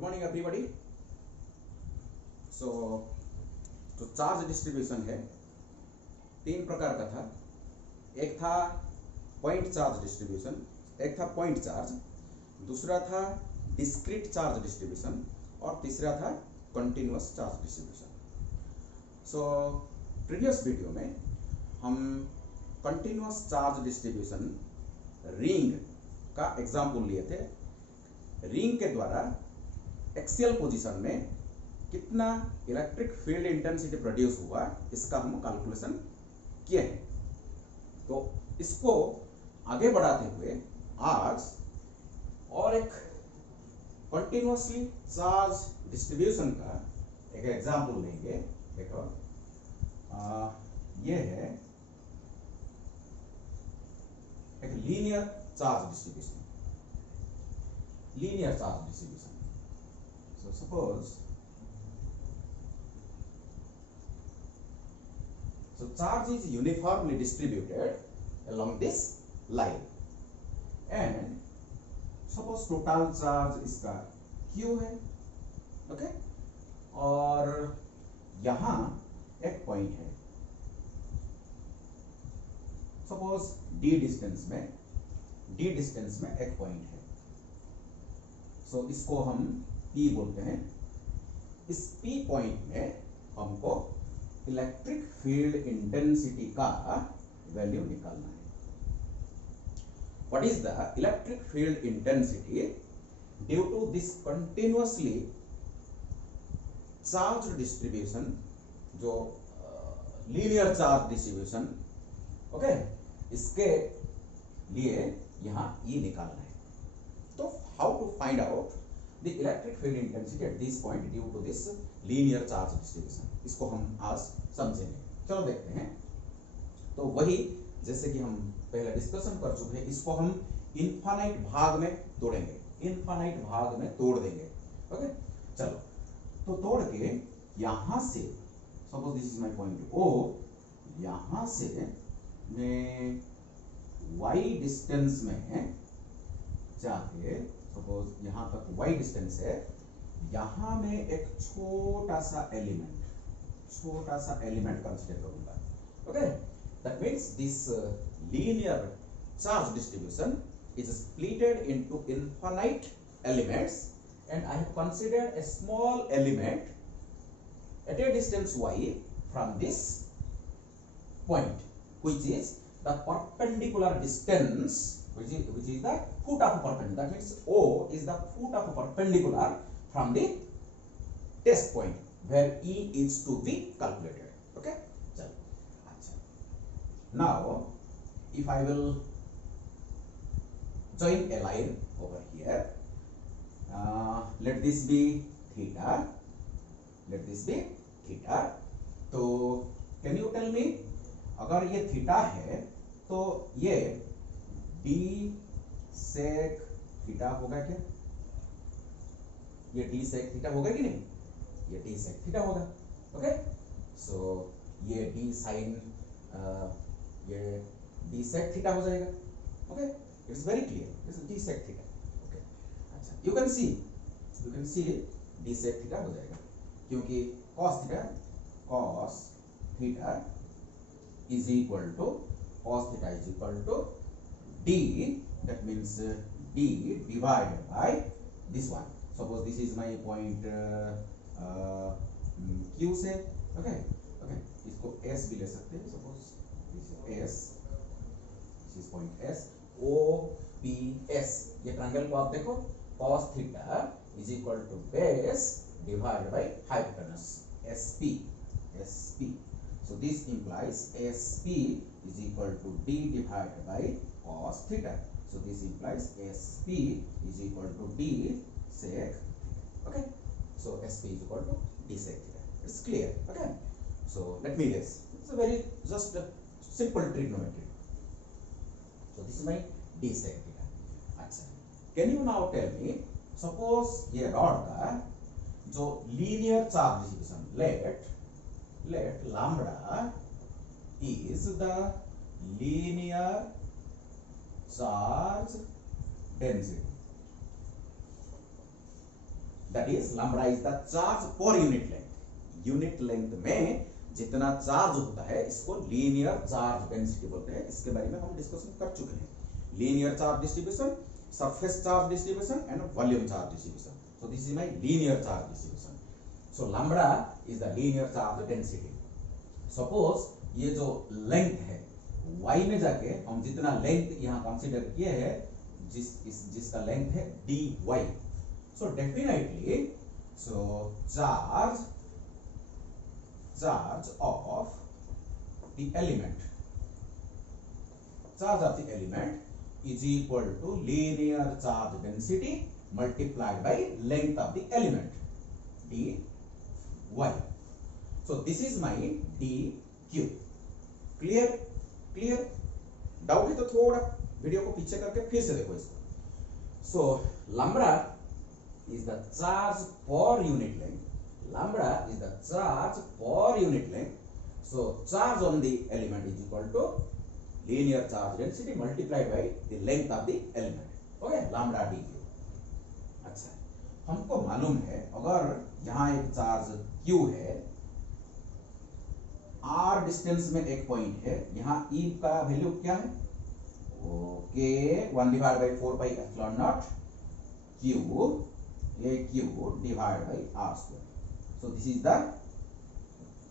Good morning everybody. सो जो charge distribution है तीन प्रकार का था। एक था पॉइंट चार्ज डिस्ट्रीब्यूशन, एक था पॉइंट चार्ज, दूसरा था डिस्क्रीट चार्ज डिस्ट्रीब्यूशन और तीसरा था continuous charge distribution. So previous video में हम कंटिन्यूअस चार्ज डिस्ट्रीब्यूशन रिंग का एग्जाम्पल लिए थे। रिंग के द्वारा एक्सियल पोजीशन में कितना इलेक्ट्रिक फील्ड इंटेंसिटी प्रोड्यूस हुआ इसका हम कैलकुलेशन किए हैं। तो इसको आगे बढ़ाते हुए आज और एक कंटिन्यूअसली चार्ज डिस्ट्रीब्यूशन का एक एग्जाम्पल लेंगे। देखो ये है एक linear charge distribution. Linear charge distribution, so suppose charge is uniformly distributed along this line and suppose total charge इसका Q है, ओके। और यहां एक पॉइंट है, सपोज d डिस्टेंस में एक पॉइंट है। सो इसको हम P बोलते हैं। इस P पॉइंट में हमको इलेक्ट्रिक फील्ड इंटेंसिटी का वैल्यू निकालना है। What is the electric field intensity due to this continuously charge distribution, जो लीनियर चार्ज डिस्ट्रीब्यूशन, ओके, इसके लिए यहां E निकालना है। तो how to find out the electric field intensity at this point due to this linear charge distribution, इसको हम आज समझेंगे। चलो देखते हैं। तो वही जैसे कि हम पहले डिस्कशन कर चुके हैं, इसको हम इनफाइनाइट भाग में तोड़ेंगे, इनफाइनाइट भाग में तोड़ देंगे, ओके। चलो तो तोड़ के यहां से suppose this is my point O, यहां से मैं y डिस्टेंस में जाके, सपोज यहां तक y डिस्टेंस है, यहां में एक छोटा सा एलिमेंट कंसीडर करूंगा, okay. That means this linear charge distribution is splitted into infinite elements and I have considered a small element at a distance y from this point, which is the perpendicular distance, which is the foot of a perpendicular. That means O is the foot of a perpendicular from the test point where E is to be calculated. Okay. Now, if I will join a line over here, let this be theta. Let this be theta. तो can you tell me, अगर ये theta है तो ये d sec theta होगा क्या? ये d sec theta होगा कि नहीं? ये d sec थीटा होगा, ओके। सो ये d sin ये d sec थीटा हो जाएगा, okay. It's very clear, it's d sec theta, okay. अच्छा, you can see d sec theta हो जाएगा क्योंकि cos theta is equal to cos theta is equal to d, that means d divided by this one. Suppose this is my point Q से, okay, इसको S भी ले सकते हैं। Suppose this is S, this is point S, O P S, ये triangle को आप देखो, cos theta is equal to base divided by hypotenuse SP. So this implies SP is equal to d divided by cos theta. So this implies SP is equal to d sec theta. Okay. So SP is equal to d sec theta. It's clear. Okay. So let me guess. It's a very just a simple trigonometry. So this is my d sec theta. अच्छा. Can you now tell me? Suppose ये rod का जो linear charge distribution, let lambda is the linear charge density. That is lambda is the charge per unit length. Unit length में जितना charge होता है इसको linear charge density बोलते हैं। इसके बारे में हम डिस्कशन कर चुके हैं, linear charge distribution, surface charge distribution and volume charge distribution. So this is my linear charge distribution. So lambda is the linear charge density. Suppose ये जो लेंथ है y में जाके हम जितना लेंथ यहाँ कंसीडर किए हैं, जिसका लेंथ है dy, so definitely so charge of the element is equal to linear charge density multiplied by length of the element dy. So this is my dq. clear doubt है तो थोड़ा video को पीछे करके फिर से देखो इसको। सो lambda is the charge per unit length. Lambda is the charge per unit length. So charge on the element is equal to linear charge density multiplied by the length of the element. Okay, lambda dq. अच्छा, हमको मालूम है अगर यहाँ एक charge q है, r distance में एक पॉइंट है, यहाँ e का वैल्यू क्या है? Okay, 1 divide by 4 pi epsilon naught q divided by r square. So this is the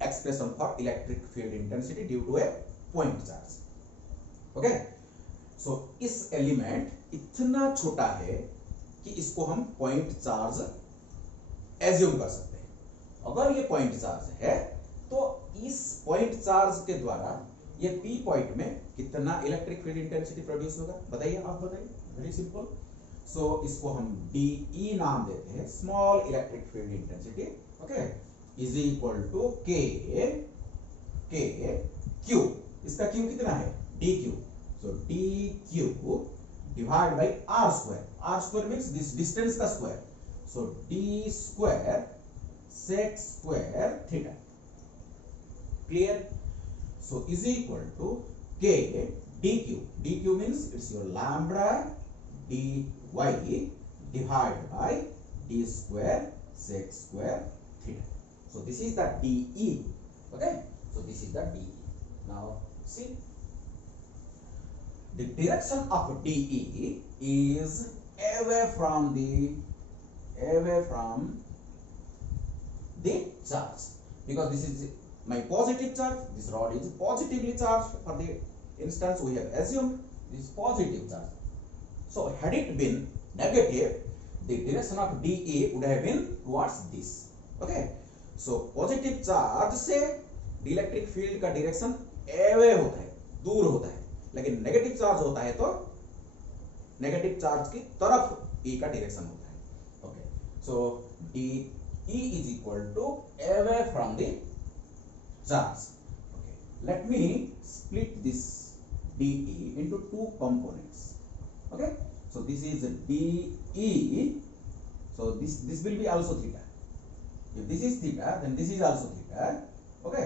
expression for electric field intensity due to a point charge. Okay, so इस element इतना छोटा है कि इसको हम पॉइंट चार्ज एज्यूम कर सकते हैं। अगर ये पॉइंट चार्ज है तो इस पॉइंट चार्ज के द्वारा ये पी पॉइंट में कितना इलेक्ट्रिक फील्ड इंटेंसिटी प्रोड्यूस होगा? बताइए, आप बताइए। Very simple. सो इसको हम DE नाम देते हैं, small electric field intensity. Okay, is equal to K Q. इसका क्यू कितना है? DQ। So DQ divide by R square. R square means this distance का square. So D square sec square theta. Clear? So is equal to K DQ। DQ means it's your lambda dy divided by d square sec square theta. So this is the DE. Okay, so this is the DE. Now see, the direction of DE is away from the charge, because this is my positive charge. This rod is positively charged. For the instance we have assumed this is positive charge. So had it been negative, the direction of DE would have been towards this. Okay, so positive charge से electric field का direction away होता है, दूर होता है, लेकिन negative charge होता है तो नेगेटिव चार्ज की तरफ E का डायरेक्शन होता है। Okay, so DE is equal to away from the charge. Okay, let me split this DE into two components. Okay, so this is DE. So this will be also theta. If this is theta, then this is also theta. Okay,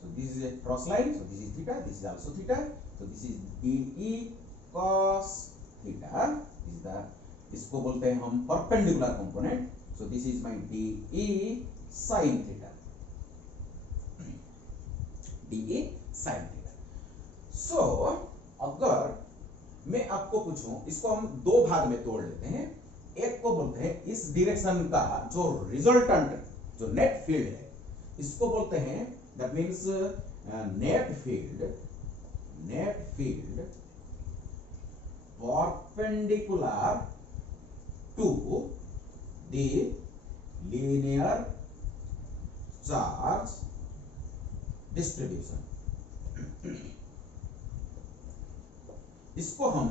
so this is a cross line. So this is theta. This is also theta. So this is DE cos theta. This is the, इसको बोलते हैं हम perpendicular component. So this is my DE sin theta. DE sin theta. So अगर मैं आपको पूछूं, इसको हम दो भाग में तोड़ लेते हैं। एक को बोलते हैं इस डायरेक्शन का जो रिजल्टेंट जो नेट फील्ड है, इसको बोलते हैं that means net field perpendicular to the linear charge distribution. इसको हम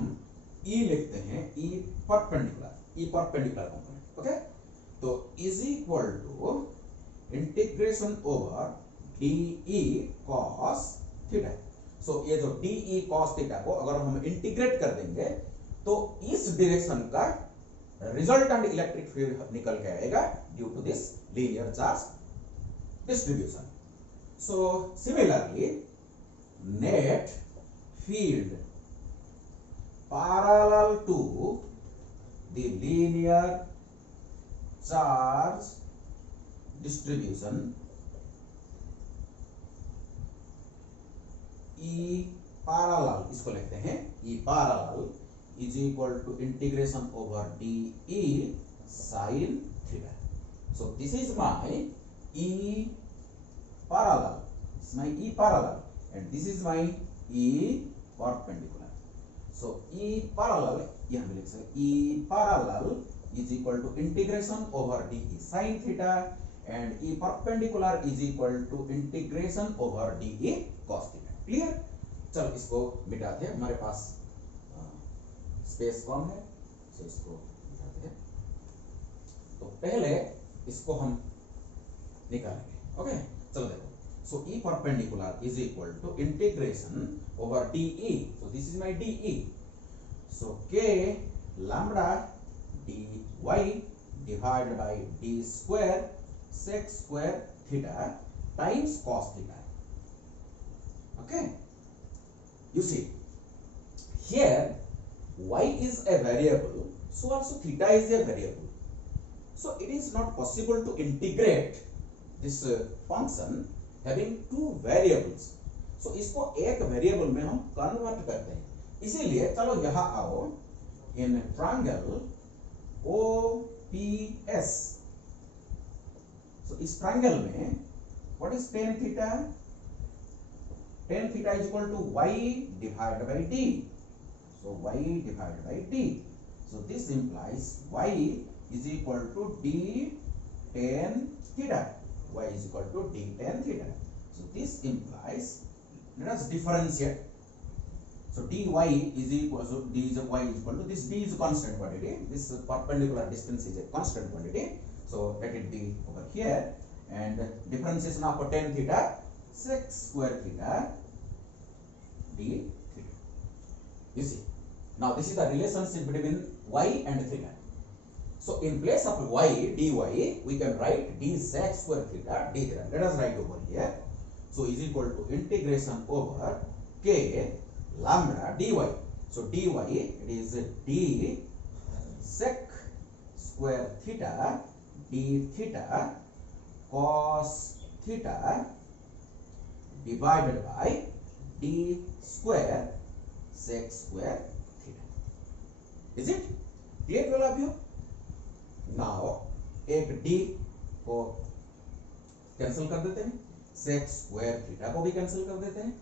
E लिखते हैं, E परपेंडिकुलर कंपोनेंट। ओके, तो is equal to integration over DE cos theta. So ये जो DE cos थीटा को अगर हम इंटीग्रेट कर देंगे तो इस डायरेक्शन का रिजल्टेंट इलेक्ट्रिक फील्ड निकल के आएगा due to this linear charge distribution. So similarly net field parallel to the linear charge distribution E parallel, इसको लिखते हैं E parallel is equal to integration over D E sine theta. So this is my E parallel. This is my E parallel, and this is my E perpendicular. So E parallel, यहाँ पे लिख सकते E parallel is equal to integration over d e sin theta, and E perpendicular is equal to integration over d e cos theta. Clear? चलो इसको मिटाते हैं, हमारे पास space कम है, so इसको मिटाते हैं. तो पहले इसको हम निकालेंगे. ओके, चलो देखो. So E perpendicular is equal to integration over D E. So this is my D E. So K lambda D Y divided by D square sec square theta times cos theta. Okay, you see here y is a variable, so also theta is a variable. So it is not possible to integrate this function having two variables. So इसको एक variable में हम convert करते हैं. इसीलिए चलो यहाँ आओ. In triangle OPS, so इस ट्रायंगल में what is tan theta? Tan theta is equal to y divided by d. So y divided by d. So this implies y is equal to d tan theta. Y is equal to d tan theta. So this implies, let us differentiate. So dy is equal, so d is y is equal to this, d is a constant quantity. This perpendicular distance is a constant quantity. So let it be over here. And differentiation of tan theta, sec square theta d theta. You see. Now this is the relationship between y and theta. So in place of y dy, we can write d sec square theta d theta. Let us write over here. So is equal to integration over k lambda dy. So dy it is d sec square theta d theta cos theta divided by d square sec square theta. Is it clear to all of you? Now एक d को cancel कर देते हैं, sec square theta को भी cancel कर देते हैं.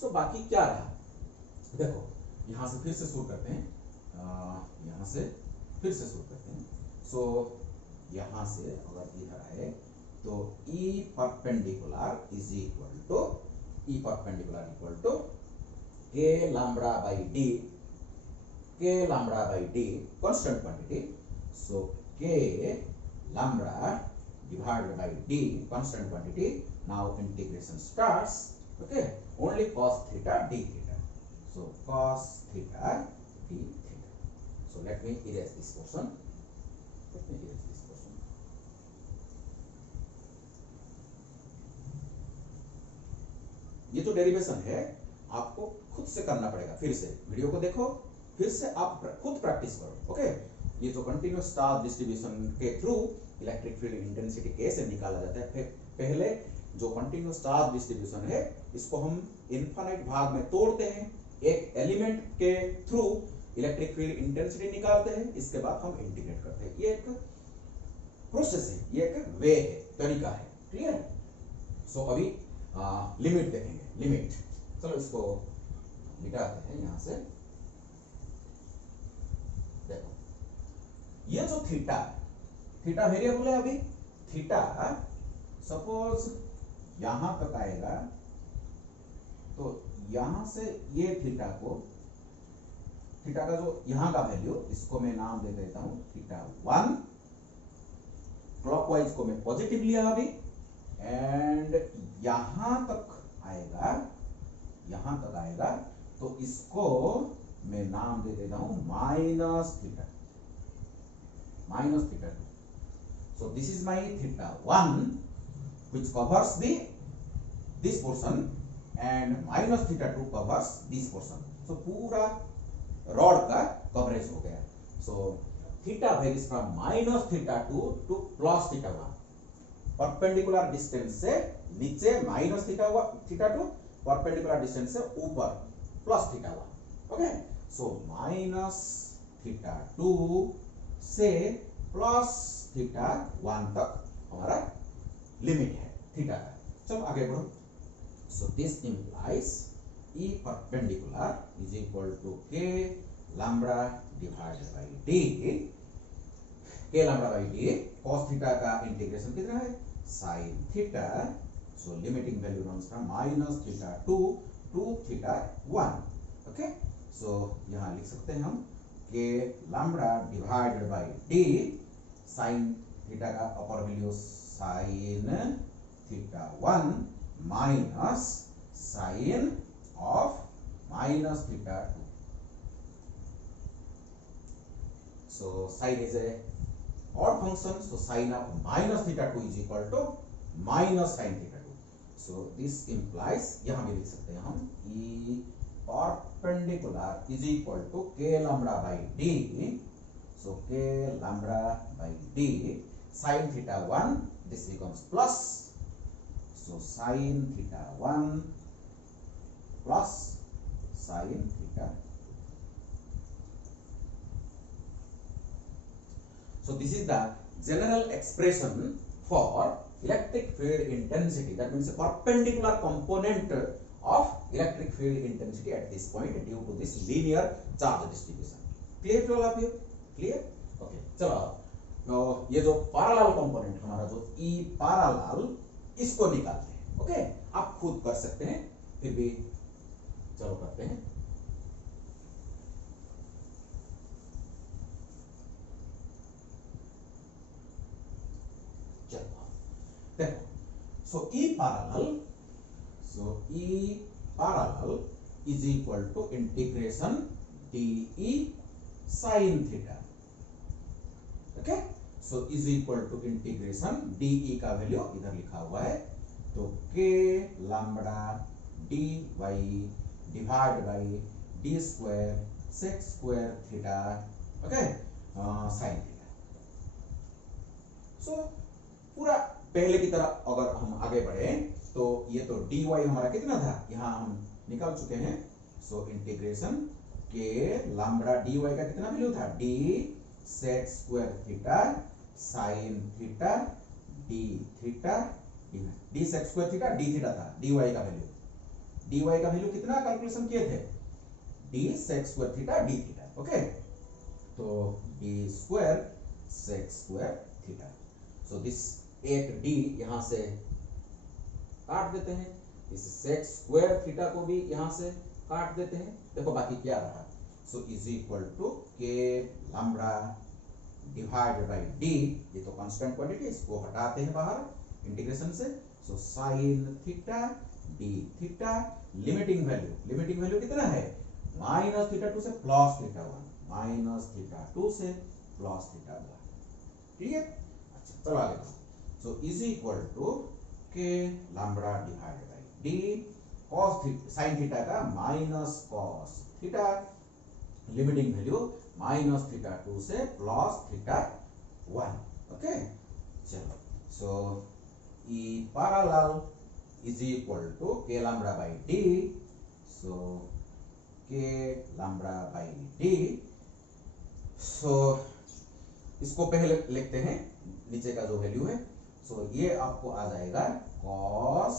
सो बाकी क्या रहा? देखो यहां से फिर से शुरू करते हैं, यहां से फिर से शुरू करते हैं. सो यहां से अगर इधर आए तो E perpendicular is equal to E perpendicular equal to k lambda by d constant quantity. So k lambda divided by d constant quantity. Now integration starts. Okay, only cos theta d theta. So cos theta d theta. So let me erase this portion. ये जो derivation है आपको खुद से करना पड़ेगा. फिर से वीडियो को देखो, फिर से आप खुद प्रैक्टिस करो. ओके, ये जो कंटिन्यूअस चार्ज डिस्ट्रीब्यूशन के थ्रू इलेक्ट्रिक फील्ड इंटेंसिटी कैसे निकाला जाता है. पहले जो कंटिन्यूअस चार्ज डिस्ट्रीब्यूशन है इसको हम इनफाइनाइट भाग में तोड़ते हैं, एक एलिमेंट के थ्रू इलेक्ट्रिक फील्ड इंटेंसिटी निकालते हैं, इसके बाद हम इंटीग्रेट करते हैं. ये एक प्रोसेस है, ये एक वे है, तरीका है. क्लियर? सो अभी लिमिट देखेंगे. लिमिट, चलो इसको मिटाते हैं यहां से. देखो ये जो थीटा वेरिएबल है. अभी थीटा सपोज यहां तक आएगा तो यहां से ये थीटा का जो यहां का वैल्यू, इसको मैं नाम दे देता हूं थीटा 1. क्लॉकवाइज को मैं पॉजिटिव लिया अभी, एंड यहां तक आएगा तो इसको मैं नाम दे देता हूं minus theta 2. So this is my theta 1 which covers this portion, and minus theta 2 covers this portion. So पूरा रॉड का कवरेज हो गया. So theta varies from minus theta two plus theta 1। Perpendicular distance से नीचे minus theta two, perpendicular distance से ऊपर plus theta 1। Okay, so minus theta 2 से plus theta 1 तक हमारा लिमिट है थीटा का। चलो आगे बढ़ो। So this implies E perpendicular is equal to k lambda divided by d। k lambda by d cos theta का इंटीग्रेशन कितना है, sin theta. So limiting value runs from minus theta 2 to theta 1। Okay, so यहाँ लिख सकते हैं हम k lambda divided by d, sin theta का upper value sin theta 1 minus sin of minus theta 2. So sin is a odd function, so sin of minus theta 2 is equal to minus sin theta 2. So this implies, यहाँ भी लिख सकते हैं हम E perpendicular is equal to k lambda by d. So k lambda by d sin theta 1, this becomes plus. So sin theta 1 plus sin theta 2. So this is the general expression for electric field intensity, that means a perpendicular component of electric field intensity at this point due to this linear charge distribution. Clear to all of you? Clear? Okay, चलो ये जो parallel component हमारा जो E parallel, इसको निकालते हैं। Okay, आप खुद कर सकते हैं, फिर भी चलो करते हैं। चलो देखो, so E parallel is equal to integration DE sin theta. Okay, so is equal to integration DE का वैल्यू इधर लिखा हुआ है, तो k lambda dy divide by d square sec square theta, okay, sin theta. So पूरा पहले की तरह अगर हम आगे बढ़े तो ये तो dy हमारा कितना था, यहाँ हम निकाल चुके हैं। So integration k lambda dy का कितना वैल्यू था, d sec square theta sin theta d theta, d sec square theta d theta था dy का वैल्यू। dy का वैल्यू कितना कैलकुलेशन किए थे, d sec square theta d theta. Okay, तो d square sec square theta. So this एक d यहां से काट देते हैं, इस sec स्क्वायर थीटा को भी यहां से काट देते हैं। देखो बाकी क्या रहा, so is equal to k lambda divided by d, ये तो कांस्टेंट क्वांटिटी, इसको हटाते हैं बाहर इंटीग्रेशन से। सो sin theta d theta, limiting value कितना है, माइनस थीटा 2 से प्लस थीटा 1, माइनस थीटा 2 से प्लस थीटा 1। क्लियर? अच्छा, चलो आगे बढ़ो। So is equal to k lambda divided by d cos theta sin theta का minus cos theta, limiting value minus theta 2 से प्लस थीटा 1। ओके, चलो, so E पैरेलल is equal to k lambda by d. So k lambda by d. So इसको पहले लिखते हैं, नीचे का जो वैल्यू है। सो ये आपको आ जाएगा cos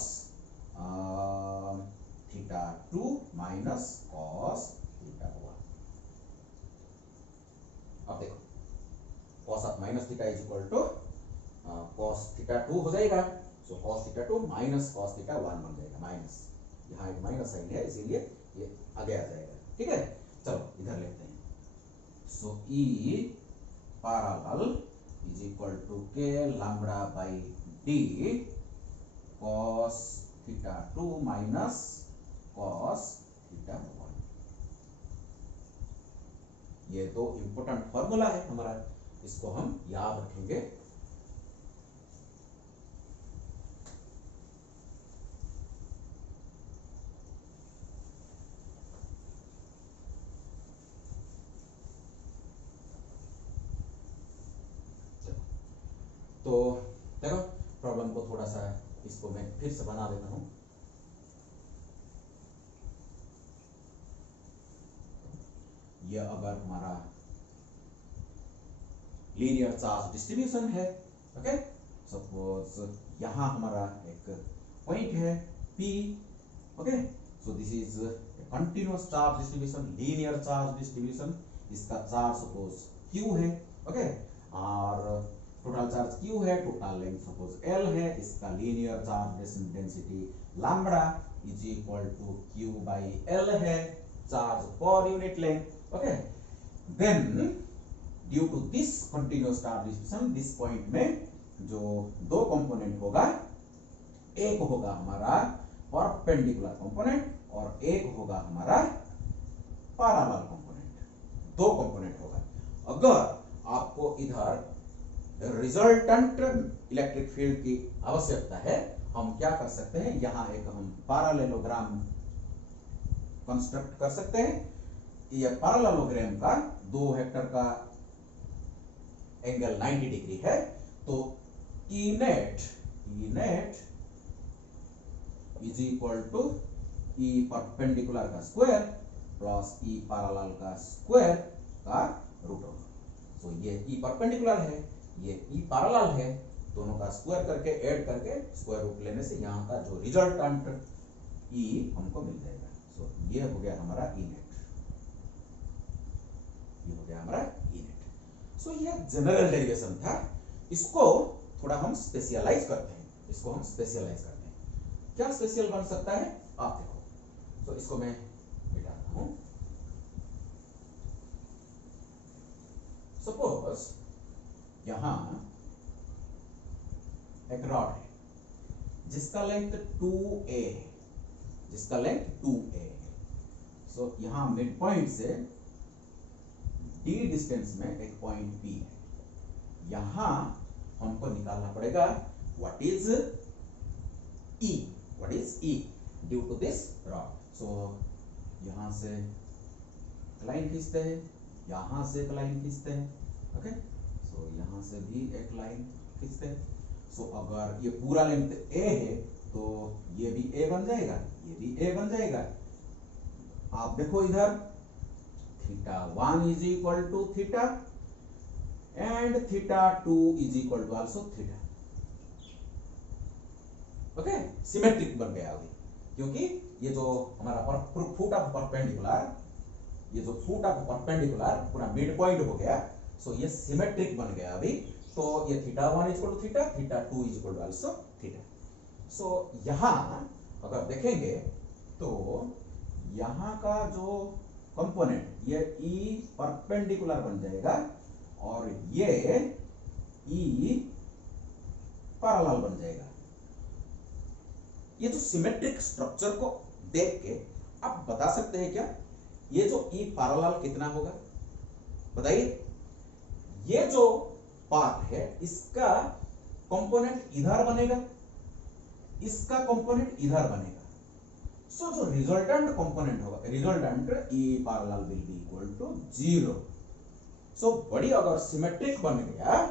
theta 2 minus cos theta 1। अब देखो, cos of minus theta is equal to cos theta 2 हो जाएगा। So cos theta 2 minus cos theta 1 बन जाएगा, माइनस, यहाँ एक माइनस साइन है इसीलिए ये आगे आ जाएगा। ठीक है, चलो इधर लेते हैं। So E parallel is equal to k lambda by d cos theta 2 minus cos theta 1। ये तो इंपॉर्टेंट फॉर्मूला है हमारा, इसको हम याद रखेंगे। तो देखो प्रॉब्लम को थोड़ा सा इसको मैं फिर से बना देता हूं। ये अगर हमारा लीनियर चार्ज डिस्ट्रीब्यूशन है, ओके, सपोज यहां हमारा एक पॉइंट है P, okay, so this is continuous charge distribution, linear charge distribution. इसका चार्ज सपोज Q है, ओके, और टोटल चार्ज Q है, टोटल लेंथ सपोज L है, इसका linear charge density lambda is equal to Q by L है, charge per unit length, okay. Then due to this continuous charge distribution, this point में जो दो component होगा, एक होगा हमारा परपेंडिकुलर कंपोनेंट और एक होगा हमारा पैरेलल कंपोनेंट, दो कंपोनेंट होगा। अगर आपको इधर रिजल्टेंट इलेक्ट्रिक फील्ड की आवश्यकता है, हम क्या कर सकते हैं, यहां एक हम पैरेललोग्राम कंस्ट्रक्ट कर सकते हैं। यह पैरेललोग्राम का दो वेक्टर का एंगल 90 डिग्री है, तो E net is equal to E perpendicular का स्क्वायर प्लस E पैरेलल का स्क्वायर का रूट ओवर। सो ये E परपेंडिकुलर है, ये E पैरेलल है, दोनों का स्क्वायर करके ऐड करके स्क्वायर रूट लेने से यहाँ का जो रिजल्टेंट E हमको मिल जाएगा। सो ये हो गया हमारा E नेट, ये हो गया हमारा E नेट। सो ये जनरल डेरिवेशन था, इसको थोड़ा हम स्पेशलाइज करते हैं, इसको हम स्पेशलाइज करते हैं। क्या स्पेशल बन सकता है आप देखो। तो इसको मैं मिटाता हूं। सपोज यहां एक रॉड है जिसका लेंथ 2a है, जिसका लेंथ 2a है। सो यहां मिड पॉइंट से d डिस्टेंस में एक पॉइंट P है, यहां हमको निकालना पड़ेगा what is E due to this rod. So यहां से लाइन खींचते हैं, यहां से एक लाइन खींचते हैं, ओके। सो यहां से भी एक लाइन खींचते हैं। सो अगर ये पूरा लेंथ a है तो ये भी a बन जाएगा, ये भी a बन जाएगा। आप देखो इधर θ1 is equal to theta and θ2 is equal to also theta, okay. Symmetric बन गया अभी, क्योंकि ये जो हमारा फुट ऑफ परपेंडिकुलर, ये जो फुट ऑफ परपेंडिकुलर पूरा मिड पॉइंट हो गया। सो ये सिमेट्रिक बन गया अभी। तो ये θ1 is equal to theta, θ2 is equal to also theta. So यहां अगर देखेंगे तो यहां का जो कंपोनेंट ये E परपेंडिकुलर बन जाएगा और ये E पैरेलल बन जाएगा। ये जो सिमेट्रिक स्ट्रक्चर को देख के आप बता सकते हैं क्या ये जो E पैरेलल कितना होगा, बताइए। ये जो पार्ट है इसका कंपोनेंट इधर बनेगा, इसका कंपोनेंट इधर बनेगा। सो जो रिजल्टेंट कंपोनेंट होगा, resultant E parallel will be equal to 0। So बड़ी अगर सिमेट्रिक बन गया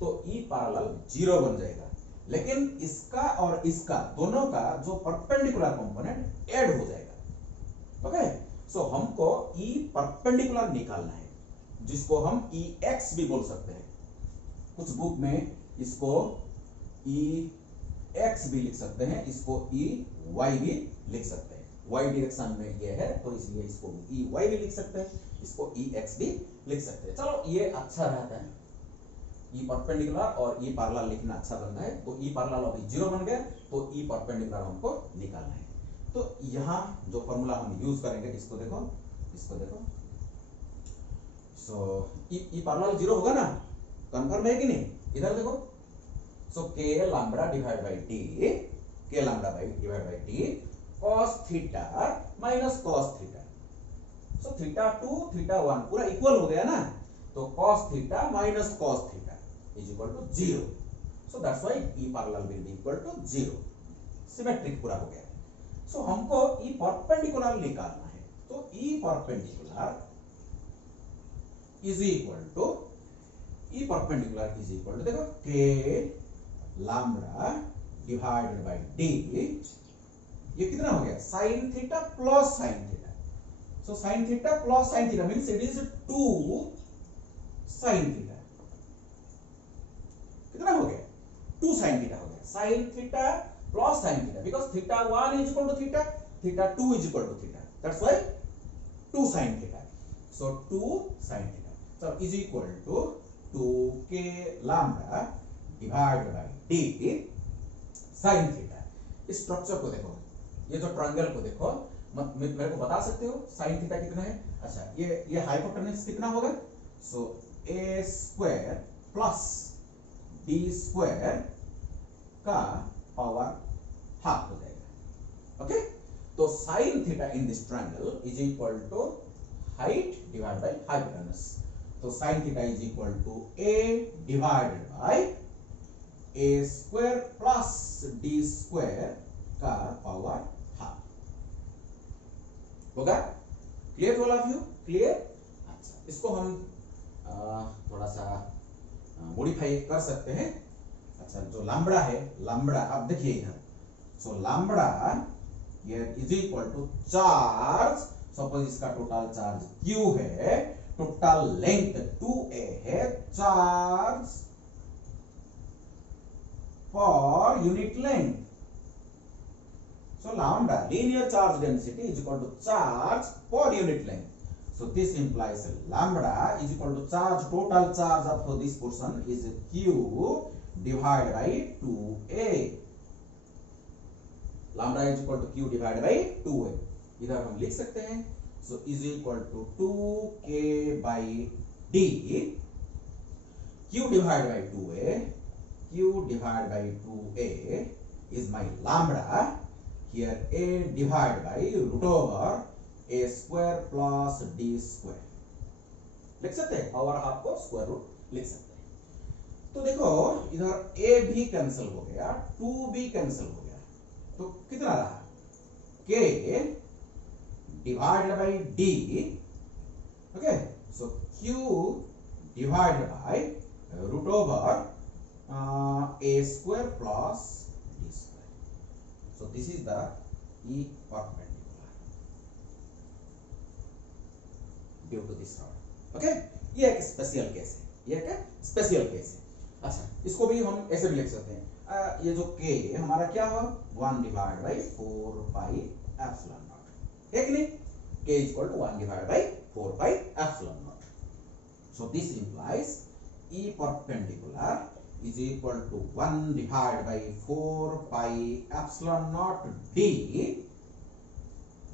तो E पैरेलल 0 बन जाएगा, लेकिन इसका और इसका दोनों का जो परपेंडिकुलर कंपोनेंट ऐड हो जाएगा, ओके। सो हमको E परपेंडिकुलर निकालना है, जिसको हम EX भी बोल सकते हैं। कुछ बुक में इसको EX भी लिख सकते हैं, इसको EY भी लिख सकते हैं। Y डायरेक्शन में ये है तो इसलिए इसको EY भी लिख सकते हैं, इसको EX भी लिख सकते हैं। चलो ये अच्छा रहता है, E परपेंडिकुलर और E पैरेलल लिखना अच्छा बनता है। तो E पैरेलल अभी 0 बन गया, तो E परपेंडिकुलर हमको निकालना है। तो यहाँ जो फॉर्मूला हम यूज करेंगे, इसको देखो, इसको देखो। सो E पैरेलल 0 होगा ना, कंफर्म है कि नहीं? इधर देखो। So K lambda divide by D, K lambda divide by D cos theta minus cos theta. So θ2 θ1 पूरा इक्वल हो गया ना, तो cos theta minus cos theta is equal to 0। So that's why E parallel will be equal to 0, symmetric पूरा हो गया। सो हमको E perpendicular निकालना है, तो E perpendicular is equal to देखो K lambda divided by d, ये कितना हो गया sin theta plus sin theta. So sin theta plus sin theta means it is 2 sin theta. कितना हो गया 2 sin थीटा हो गया, sin theta plus sin theta, because theta 1 is equal to theta, theta 2 is equal to theta, that's why 2 sin theta. So 2 sin theta so is equal to 2k lambda divided by d sin theta. इस structure को देखो, ये जो triangle को देखो, मेरे को बता सकते हो sin थीटा कितना है? अच्छा ये हाइपोटेन्यूस कितना होगा? So a square plus d square का पावर हाफ हो जाएगा। ओके, तो sin theta in this triangle is equal to height divide by hypotenuse. तो sin theta is equal to a divided by a square plus d square का power half होगा। Clear all of you? Clear? अच्छा, इसको हम थोड़ा सा modify कर सकते हैं। अच्छा, जो लैम्ब्डा है, लैम्ब्डा अब देखिए इधर, so lambda here is equal to charge, suppose इसका टोटल चार्ज q है, टोटल लेंथ 2a है, charge per unit length. So lambda linear charge density is equal to charge per unit length. So this implies lambda is equal to charge, total charge of this portion is q divided by 2a. Lambda is equal to q divided by 2a. इधर हम लिख सकते हैं, so is equal to 2k by d, q divided by 2a, q divided by 2a is my lambda, here a divided by root over a square plus d square। लिख सकते हैं, power half को square root लिख सकते हैं। तो देखो इधर a भी कैंसिल हो गया, 2 भी कैंसिल हो गया, तो कितना रहा k divided by d। Okay, so q divided by root over a square plus d square। So this is the E perpendicular due to this rod। Okay, ये एक स्पेशल केस है, ये एक स्पेशल केस है। अच्छा, इसको भी हम ऐसे भी लिख सकते हैं, ये जो k हमारा क्या हो, 1 divide by 4 pi epsilon not, है कि नहीं? k is equal to 1 divided by 4 pi epsilon naught। So this implies E perpendicular is equal to 1 divided by 4 pi epsilon naught d।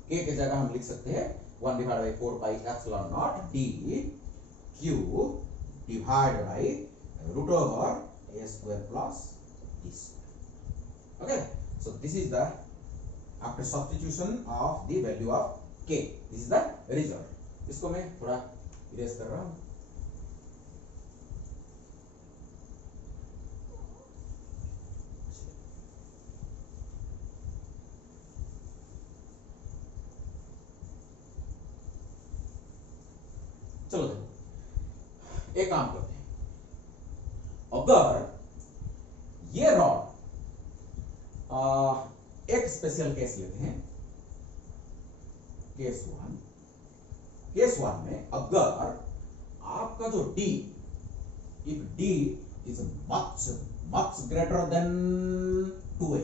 k के जगह हम लिख सकते हैं 1 divided by 4 pi epsilon naught d q divided by root over a square plus d square। Okay, so this is the after substitution of the value of k, this is the result। इसको मैं थोड़ा erase कर रहा हूं। चलो देखो, एक काम करते हैं, अगर ये रॉड, एक स्पेशल केस लेते हैं, केस वन में अगर आपका जो d, if d is much greater than 2a,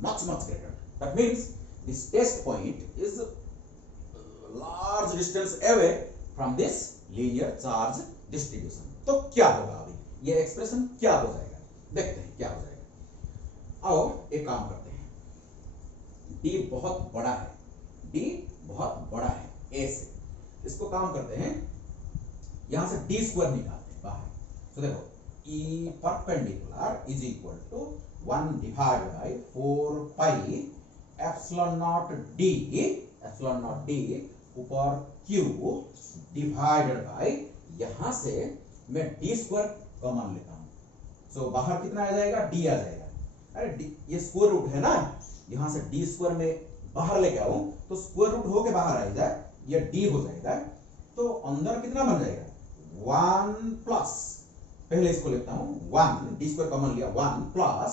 much greater, that means this test point is large distance away from this linear charge distribution। तो क्या होगा, अभी ये एक्सप्रेशन क्या हो जाएगा, देखते हैं क्या हो जाएगा। आओ एक काम करते हैं, d बहुत बड़ा है, d बहुत बड़ा है a से, इसको काम करते हैं, यहां से d स्क्वायर निकालते हैं बाहर। तो देखो E perpendicular is equal to 1 divided by 4 pi epsilon naught d, epsilon naught d ऊपर q डिवाइडेड बाय, यहां से मैं d स्क्वायर कॉमन लेता हूं, सो बाहर कितना आ जाएगा, d आ जाएगा। अरे d, ये स्क्वायर रूट है ना, यहां से d स्क्वायर में बाहर लेके आऊं तो स्क्वायर रूट होके बाहर आ जाए, ये d हो जाएगा, तो अंदर कितना बन जाएगा 1 प्लस पहले इसको लेता हूं 1 डी स्क्वायर कॉमन लिया 1 plus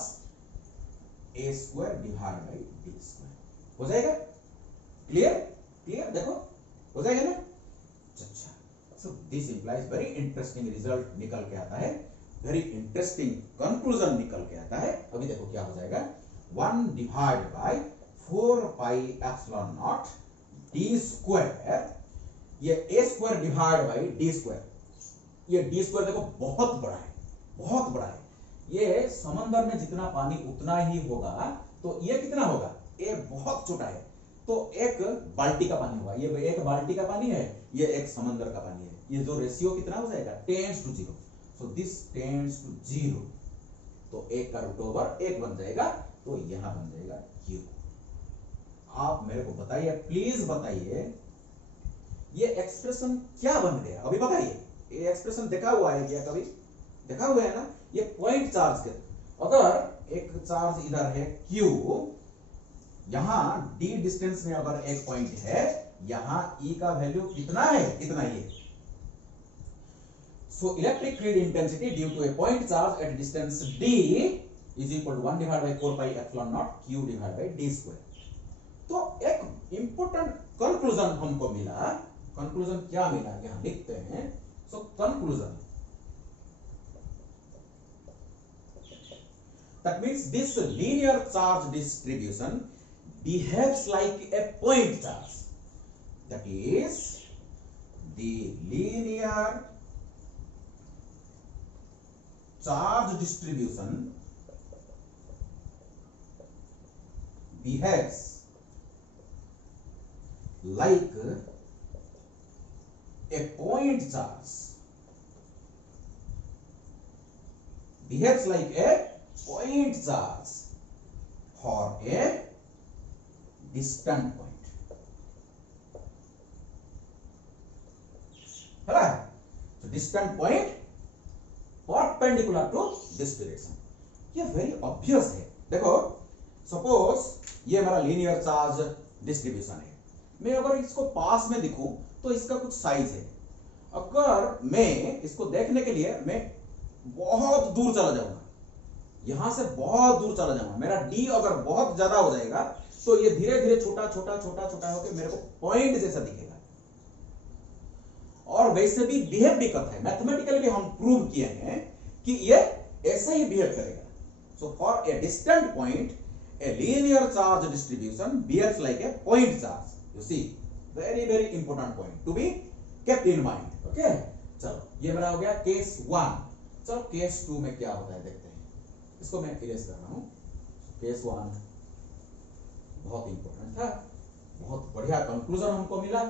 A square divide by D square हो जाएगा। क्लियर क्लियर देखो हो जाएगा ना। अच्छा so this implies very interesting result निकल के आता है, वेरी इंटरेस्टिंग कंक्लूजन निकल के आता है। अभी देखो क्या हो जाएगा 1 divide by 4 pi epsilon naught D square, ये A square divide by D square, ये डी स्क्वायर देखो बहुत बड़ा है, बहुत बड़ा है। ये समंदर में जितना पानी उतना ही होगा, तो ये कितना होगा, ये बहुत छोटा है, तो एक बाल्टी का पानी होगा। ये एक बाल्टी का पानी है, ये एक समंदर का पानी है। ये जो रेशियो कितना हो जाएगा tends to 0, so this tends to 0, तो एक का रूट ओवर एक बन जाएगा, तो यहां बन जाएगा क्यू। आप मेरे को बताइए, प्लीज बताइए ये एक्सप्रेशन क्या बन गया, अभी बताइए। ये एक्सप्रेशन देखा हुआ है क्या, कभी देखा हुआ है ना। ये पॉइंट चार्ज के, अगर एक चार्ज इधर है Q, यहां d डिस्टेंस में अगर एक पॉइंट है, यहां E का वैल्यू कितना है, इतना ही है। So electric field intensity due to a point charge at distance d is equal to 1 divide by 4 pi epsilon naught Q divide by d square. तो एक इंपॉर्टेंट कंक्लूजन हमको मिला। कंक्लूजन क्या मिला, यहां लिखते हैं। So conclusion, that means this linear charge distribution behaves like a point charge. That is, the linear charge distribution behaves like a point charge, behaves like a point charge for a distant point, है ना। तो distant point perpendicular to this direction, ये very obvious है। देखो suppose ये मेरा linear charge distribution है, मैं अगर इसको पास में दिखूं तो इसका कुछ साइज है। अगर मैं इसको देखने के लिए मैं बहुत दूर चला जाऊंगा, यहां से बहुत दूर चला जाऊंगा, मेरा d अगर बहुत ज्यादा हो जाएगा तो ये धीरे धीरे छोटा छोटा छोटा छोटा होकर मेरे को पॉइंट जैसा दिखेगा। और वैसे भी बिहेव भी करता है, मैथमेटिकली भी हम प्रूव किए हैं कि ये ऐसा ही बिहेव करेगा। So for a distant point a linear charge distribution behaves like a point charge. You see, very very important point to be kept in mind. Okay, चलो ये मेरा हो गया केस 1। चलो केस 2 में क्या होता है देखते हैं। इसको मैं इरेज कर रहा हूं। केस 1 बहुत इंपॉर्टेंट था, बहुत बढ़िया कंक्लूजन हमको मिला।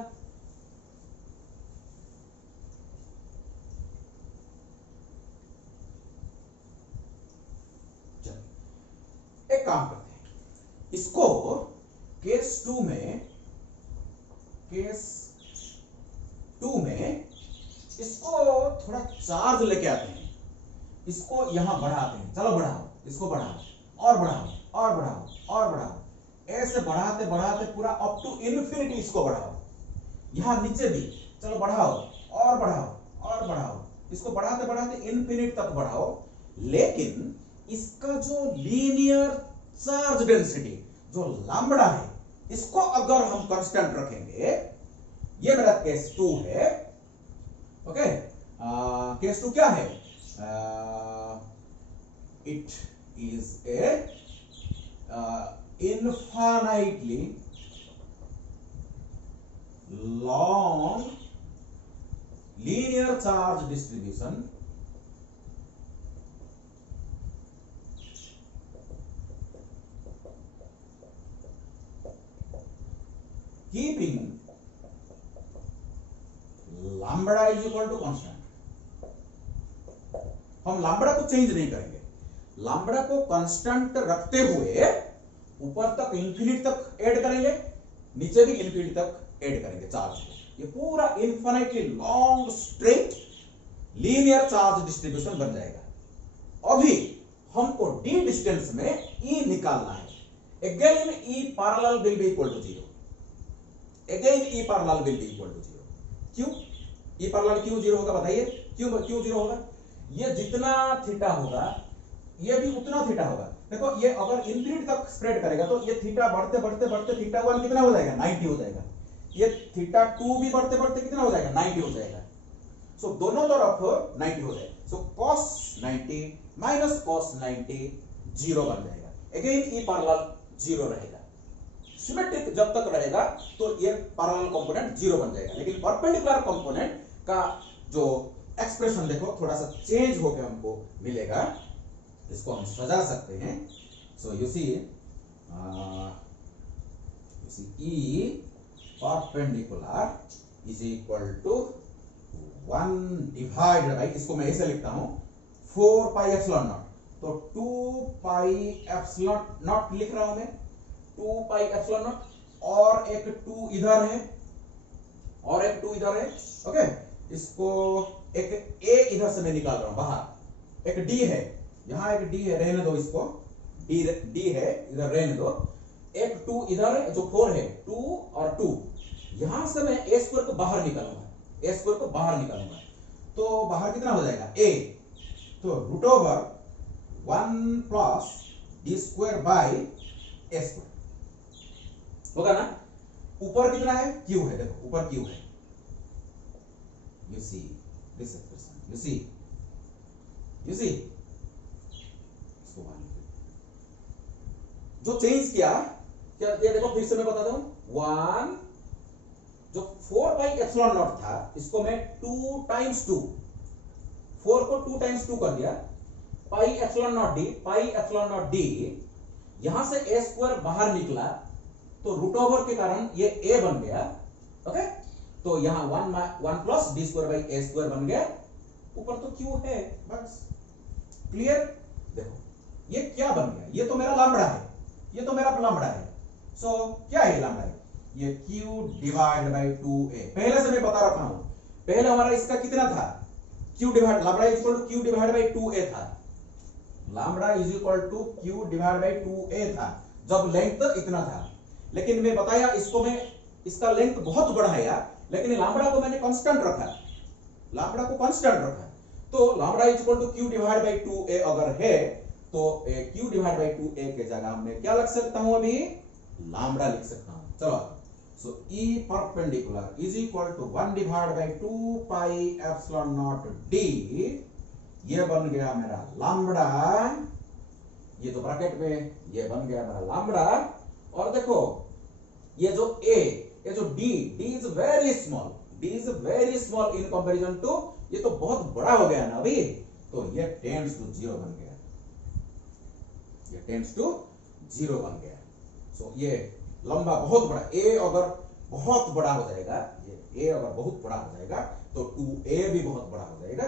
चलो एक काम करते हैं, इसको केस 2 में इसको थोड़ा चार्ज लेके आते हैं, इसको यहां बढ़ाते हैं। चलो बढ़ाओ, इसको बढ़ाओ और बढ़ाओ और बढ़ाओ और बढ़ाओ, ऐसे बढ़ाते बढ़ाते पूरा अप टू इन्फिनिटी इसको बढ़ाओ। यहां नीचे भी चलो बढ़ाओ और बढ़ाओ और बढ़ाओ, इसको बढ़ाते बढ़ाते इन्फिनिट तक बढ़ाओ। लेकिन इसका जो लीनियर चार्ज डेंसिटी जो लैम्बडा है, इसको अगर हम कांस्टेंट रखेंगे, ये मेरा केस 2 है। ओके, केस 2 क्या है, it is a infinitely long linear charge distribution keeping lambda is equal to constant। हम लैम्बडा को चेंज नहीं करेंगे, लैम्बडा को कांस्टेंट रखते हुए ऊपर तक इंफिनिट तक ऐड करेंगे, नीचे भी इंफिनिट तक ऐड करेंगे चार्ज को। ये पूरा infinitely long straight linear charge distribution बन जाएगा। अभी हमको d डिस्टेंस में E निकालना है। Again E parallel will be equal to 0, again E parallel will be equal to 0। क्यों E पैरेलल क्यों 0 होगा बताइए, क्यों 0 होगा? ये जितना थीटा होगा ये भी उतना थीटा होगा। देखो ये अगर इंफिनिटी तक स्प्रेड करेगा तो ये थीटा बढ़ते बढ़ते बढ़ते थीटा 1 कितना हो जाएगा 90 हो जाएगा। ये थीटा 2 भी बढ़ते बढ़ते कितना हो जाएगा 90 हो जाएगा। सो दोनों तरफ 90 हो जाएगा। So cos 90 minus cos 90 zero बन जाएगा। अगेन ई पैरेलल जीरो रहेगा। सिमेट्रिक जब तक रहेगा तो ये पैरेलल कंपोनेंट जीरो बन जाएगा, लेकिन परपेंडिकुलर कंपोनेंट का जो एक्सप्रेशन देखो थोड़ा सा चेंज होकर हमको मिलेगा। इसको हम सजा सकते हैं। So you see E perpendicular is equal to 1 divided by, इसको मैं ऐसे लिखता हूं 4 पाई एप्सिलॉन नॉट। तो 2 पाई एप्सिलॉन नॉट लिख रहा हूं मैं, 2 पाई एप्सिलॉन नॉट और एक 2 इधर है और एक 2 इधर है। ओके, इसको एक a इधर से मैं निकाल रहा हूं बाहर, एक d है यहां, एक d है, रहने दो इसको, d है इधर रहने दो। एक 2 इधर है जो 4 है, 2 और 2 यहां से मैं a स्क्वायर को बाहर निकालूंगा, a स्क्वायर को बाहर निकालूंगा तो बाहर कितना हो जाएगा a, तो root over 1 plus d square by a square होगा ना। ऊपर कितना है q है, देखो ऊपर q है। you see this expression, you see इसको जो चेंज किया क्या, ये देखो फिर से मैं बताता हूं। 1 जो 4 पाई एप्सिलॉन नॉट था इसको मैं 2 टाइम्स 2, 4 को 2 टाइम्स 2 कर दिया, पाई एप्सिलॉन नॉट डी, पाई एप्सिलॉन नॉट डी। यहां से a स्क्वायर बाहर निकला तो रूट ओवर के कारण ये a बन गया। ओके, तो यहां 1 plus D square by a square बन गया। ऊपर तो q है, बस क्लियर। देखो ये क्या बन गया, ये तो मेरा लैम्बडा है, ये तो मेरा लैम्बडा है। सो क्या है लैम्बडा है, ये q डिवाइड बाई 2a। पहले से मैं बता रखा हूं, पहले हमारा इसका कितना था, q divide lambda is equal to q divide by 2a था। Lambda is equal to q divide by 2a था जब लेंथ इतना था। लेकिन मैं बताया इसको मैं इसका लेंथ बहुत बढ़ाया, लेकिन लैम्बडा को मैंने कांस्टेंट रखा, लैम्बडा को कांस्टेंट रखा। तो lambda is equal to q divide by 2a अगर है तो q डिवाइड बाई 2a के जगह मैं क्या लिख सकता हूं, अभी लैम्बडा लिख सकता हूं। चलो, so E perpendicular is equal to 1 divide by 2 pi epsilon naught d। ये बन गया मेरा लैम्बडा, ये तो ब्रैकेट में ये बन गया मेरा लैम्बडा। और देखो ये जो a, ये जो d is very small, d is very small in comparison to, ये तो बहुत बड़ा हो गया ना अभी, तो ये टेंड्स टू 0 बन गया, ये टेंड्स टू 0 बन गया। सो ये लंबा बहुत बड़ा, a अगर बहुत बड़ा हो जाएगा, ये a अगर बहुत बड़ा हो जाएगा तो 2a भी बहुत बड़ा हो जाएगा।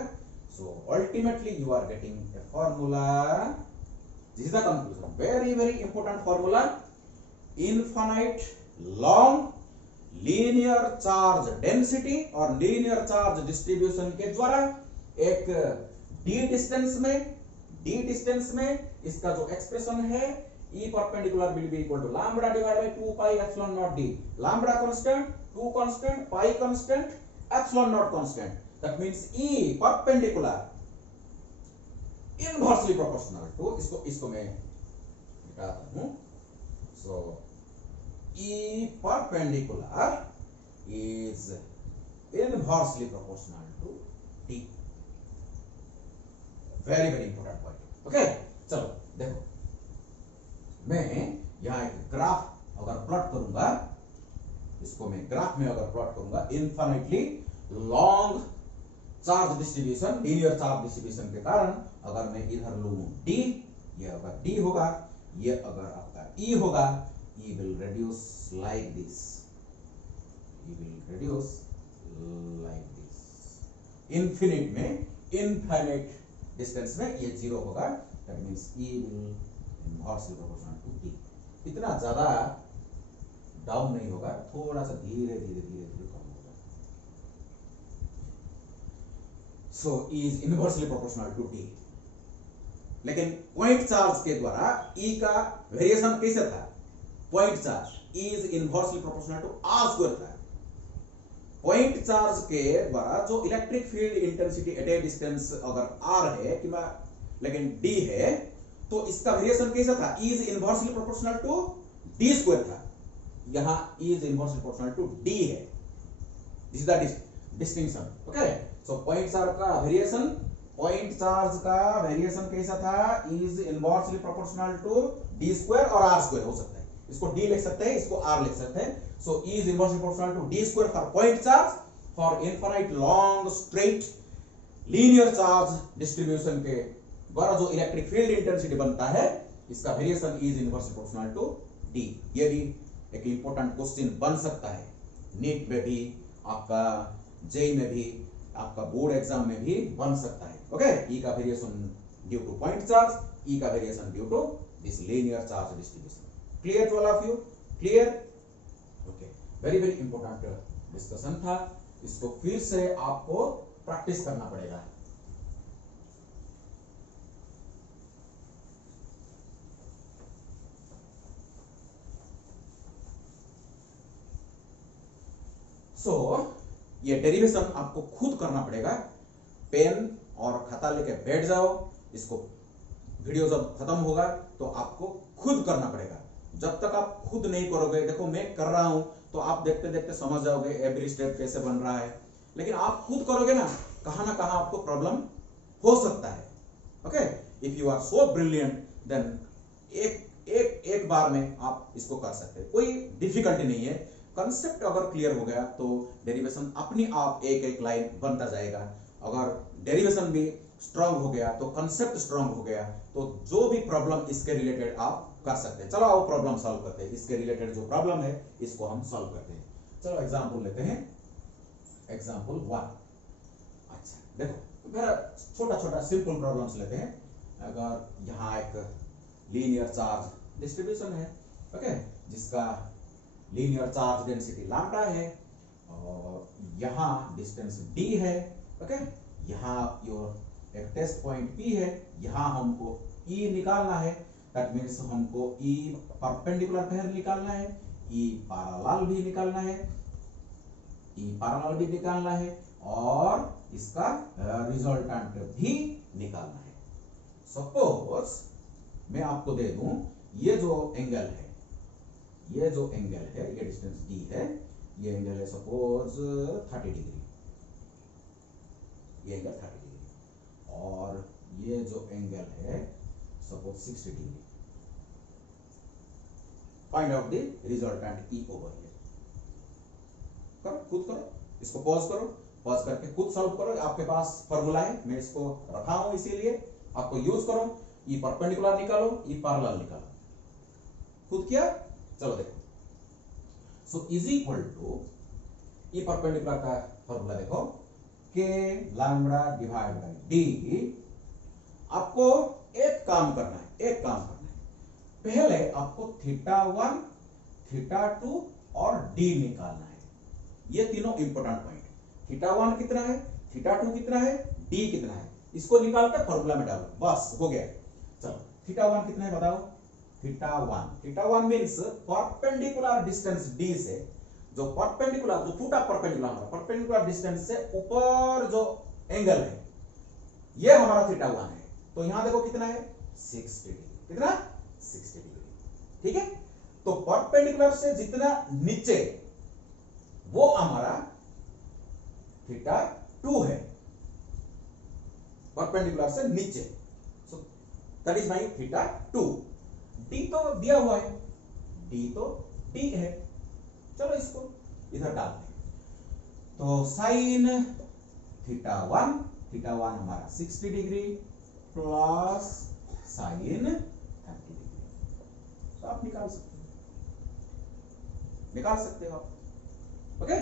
So ultimately you are getting a formula, this is the conclusion, very very important formula. Infinite long linear charge density और लीनियर चार्ज डिस्ट्रीब्यूशन के द्वारा एक d डिस्टेंस में इसका जो एक्सप्रेशन है E perpendicular will be equal to lambda divide by 2 pi epsilon naught d। Lambda constant, 2 constant, pi constant, epsilon naught constant. That means E perpendicular inversely proportional to, इसको मैं लिखता हूं। सो E perpendicular is inversely proportional to D. Very very important point. Okay, चलो देखो, मैं यहां एक graph अगर प्लॉट करूंगा, इसको मैं ग्राफ में अगर प्लॉट करूंगा, infinitely long charge distribution, linear charge distribution के कारण अगर मैं इधर लूं D, ये अगर D होगा, ये अगर आपका E होगा, E will reduce like this, E will reduce like this। infinite में, infinite distance में ये 0 होगा, that means E will inversely proportional to D। इतना ज्यादा डाउन नहीं होगा, थोड़ा सा धीरे धीरे कम होगा। So E is inversely proportional to D। लेकिन पॉइंट चार्ज के द्वारा E का वेरिएशन कैसे था, point charge E is inversely proportional to R square था। पॉइंट चार्ज के द्वारा जो इलेक्ट्रिक फील्ड इंटेंसिटी एट ए डिस्टेंस अगर r है कि लेकिन d है, तो इसका वेरिएशन कैसा था? E is inversely proportional to d square था, यहां E is inversely proportional to d है। This is the distinction. Okay, so point charge का वेरिएशन कैसा था? E is inversely proportional to d square और r स्क्वायर हो सकता है, इसको d लिख सकते हैं, इसको r लिख सकते हैं। So E is inversely proportional to d square for point charge, for infinite long straight linear charge distribution के द्वारा जो इलेक्ट्रिक फील्ड इंटेंसिटी बनता है, इसका variation E is inversely proportional to d। ये भी एक इंपॉर्टेंट क्वेश्चन बन सकता है, नीट में भी, आपका जेई में भी, आपका बोर्ड एग्जाम में भी बन सकता है। ओके, E का variation due to point charge, E का variation due to this linear charge distribution. Clear to all of you? Clear? Okay, very very important discussion था, इसको फिर से आपको प्रैक्टिस करना पड़ेगा। सो ये डेरिवेशन आपको खुद करना पड़ेगा, पेन और खाता लेके बैठ जाओ, इसको वीडियो जब खत्म होगा तो आपको खुद करना पड़ेगा। जब तक आप खुद नहीं करोगे, देखो मैं कर रहा हूं तो आप देखते देखते समझ जाओगे एवरी स्टेप कैसे बन रहा है, लेकिन आप खुद करोगे ना कहां आपको प्रॉब्लम हो सकता है। Okay, if you are so brilliant then एक बार में आप इसको कर सकते हैं, कोई डिफिकल्टी नहीं है। कंसेप्ट अगर क्लियर हो गया तो डेरिवेशन अपनी आप एक एक लाइन बनता जाएगा। अगर डेरिवेशन भी स्ट्रांग हो गया तो कंसेप्ट स्ट्रांग हो गया, तो जो भी प्रॉब्लम इसके रिलेटेड आप कर सकते हैं। चलो आओ प्रॉब्लम सॉल्व करते हैं, इसके रिलेटेड जो प्रॉब्लम है इसको हम सॉल्व करते हैं। चलो एग्जांपल लेते हैं, एग्जांपल 1। अच्छा देखो, मेरा छोटा छोटा सिंपल प्रॉब्लम्स लेते हैं। अगर यहाँ एक लीनियर चार्ज डिस्ट्रीब्यूशन है, ओके, जिसका लीनियर चार्ज डेंसिटी लैम्डा है और यहाँ डिस्टेंस d है, ओके, यहाँ योर एक टेस्ट पॉइंट P है, यहाँ हमको E निकालना है, दैट मीन्स हमको E परपेंडिकुलर पेयर निकालना है, E पैरेलल भी निकालना है, E पैरेलल भी निकालना है और इसका रिजल्टेंट भी निकालना है। सपोज मैं आपको दे दूं, ये जो एंगल है, ये डिस्टेंस d है, ये एंगल है सपोज 30 डिग्री, ये एंगल 30 डिग्री, और ये जो एंगल है suppose 60 degree. Find out the resultant E over here. करो, खुद करो, इसको पॉज करो, पॉज करके खुद सॉल्व करो। आपके पास फॉर्मूला है, मैं इसको रखा हूं इसीलिए आपको यूज करो। E परपेंडिकुलर निकालो, E पैरेलल निकालो। खुद किया? चलो देखो, so is equal to E perpendicular का फॉर्मूला देखो, K lambda divide by D। आपको एक काम करना है, पहले आपको θ1, θ2 और D निकालना है। ये तीनों इंपॉर्टेंट पॉइंट, θ1 कितना है, θ2 कितना है, D कितना है, इसको निकाल कर फॉर्मूला में डालो, बस हो गया। चलो θ1 कितना है बताओ? θ1 मींस परपेंडिकुलर डिस्टेंस D से, जो परपेंडिकुलर, जो फुट ऑफ परपेंडिकुलर डिस्टेंस से ऊपर जो एंगल है, ये हमारा θ1 है। तो यहां देखो कितना है, 60 डिग्री। कितना? 60 डिग्री। ठीक है, तो परपेंडिकुलर से जितना नीचे वो हमारा θ2 है, परपेंडिकुलर से नीचे, so that is my θ2। D तो दिया हुआ है, D है। चलो इसको इधर डालते हैं, तो साइन θ1 हमारा 60 डिग्री प्लस साइन 30 डिग्री। तो आप निकाल सकते हो आप। Okay,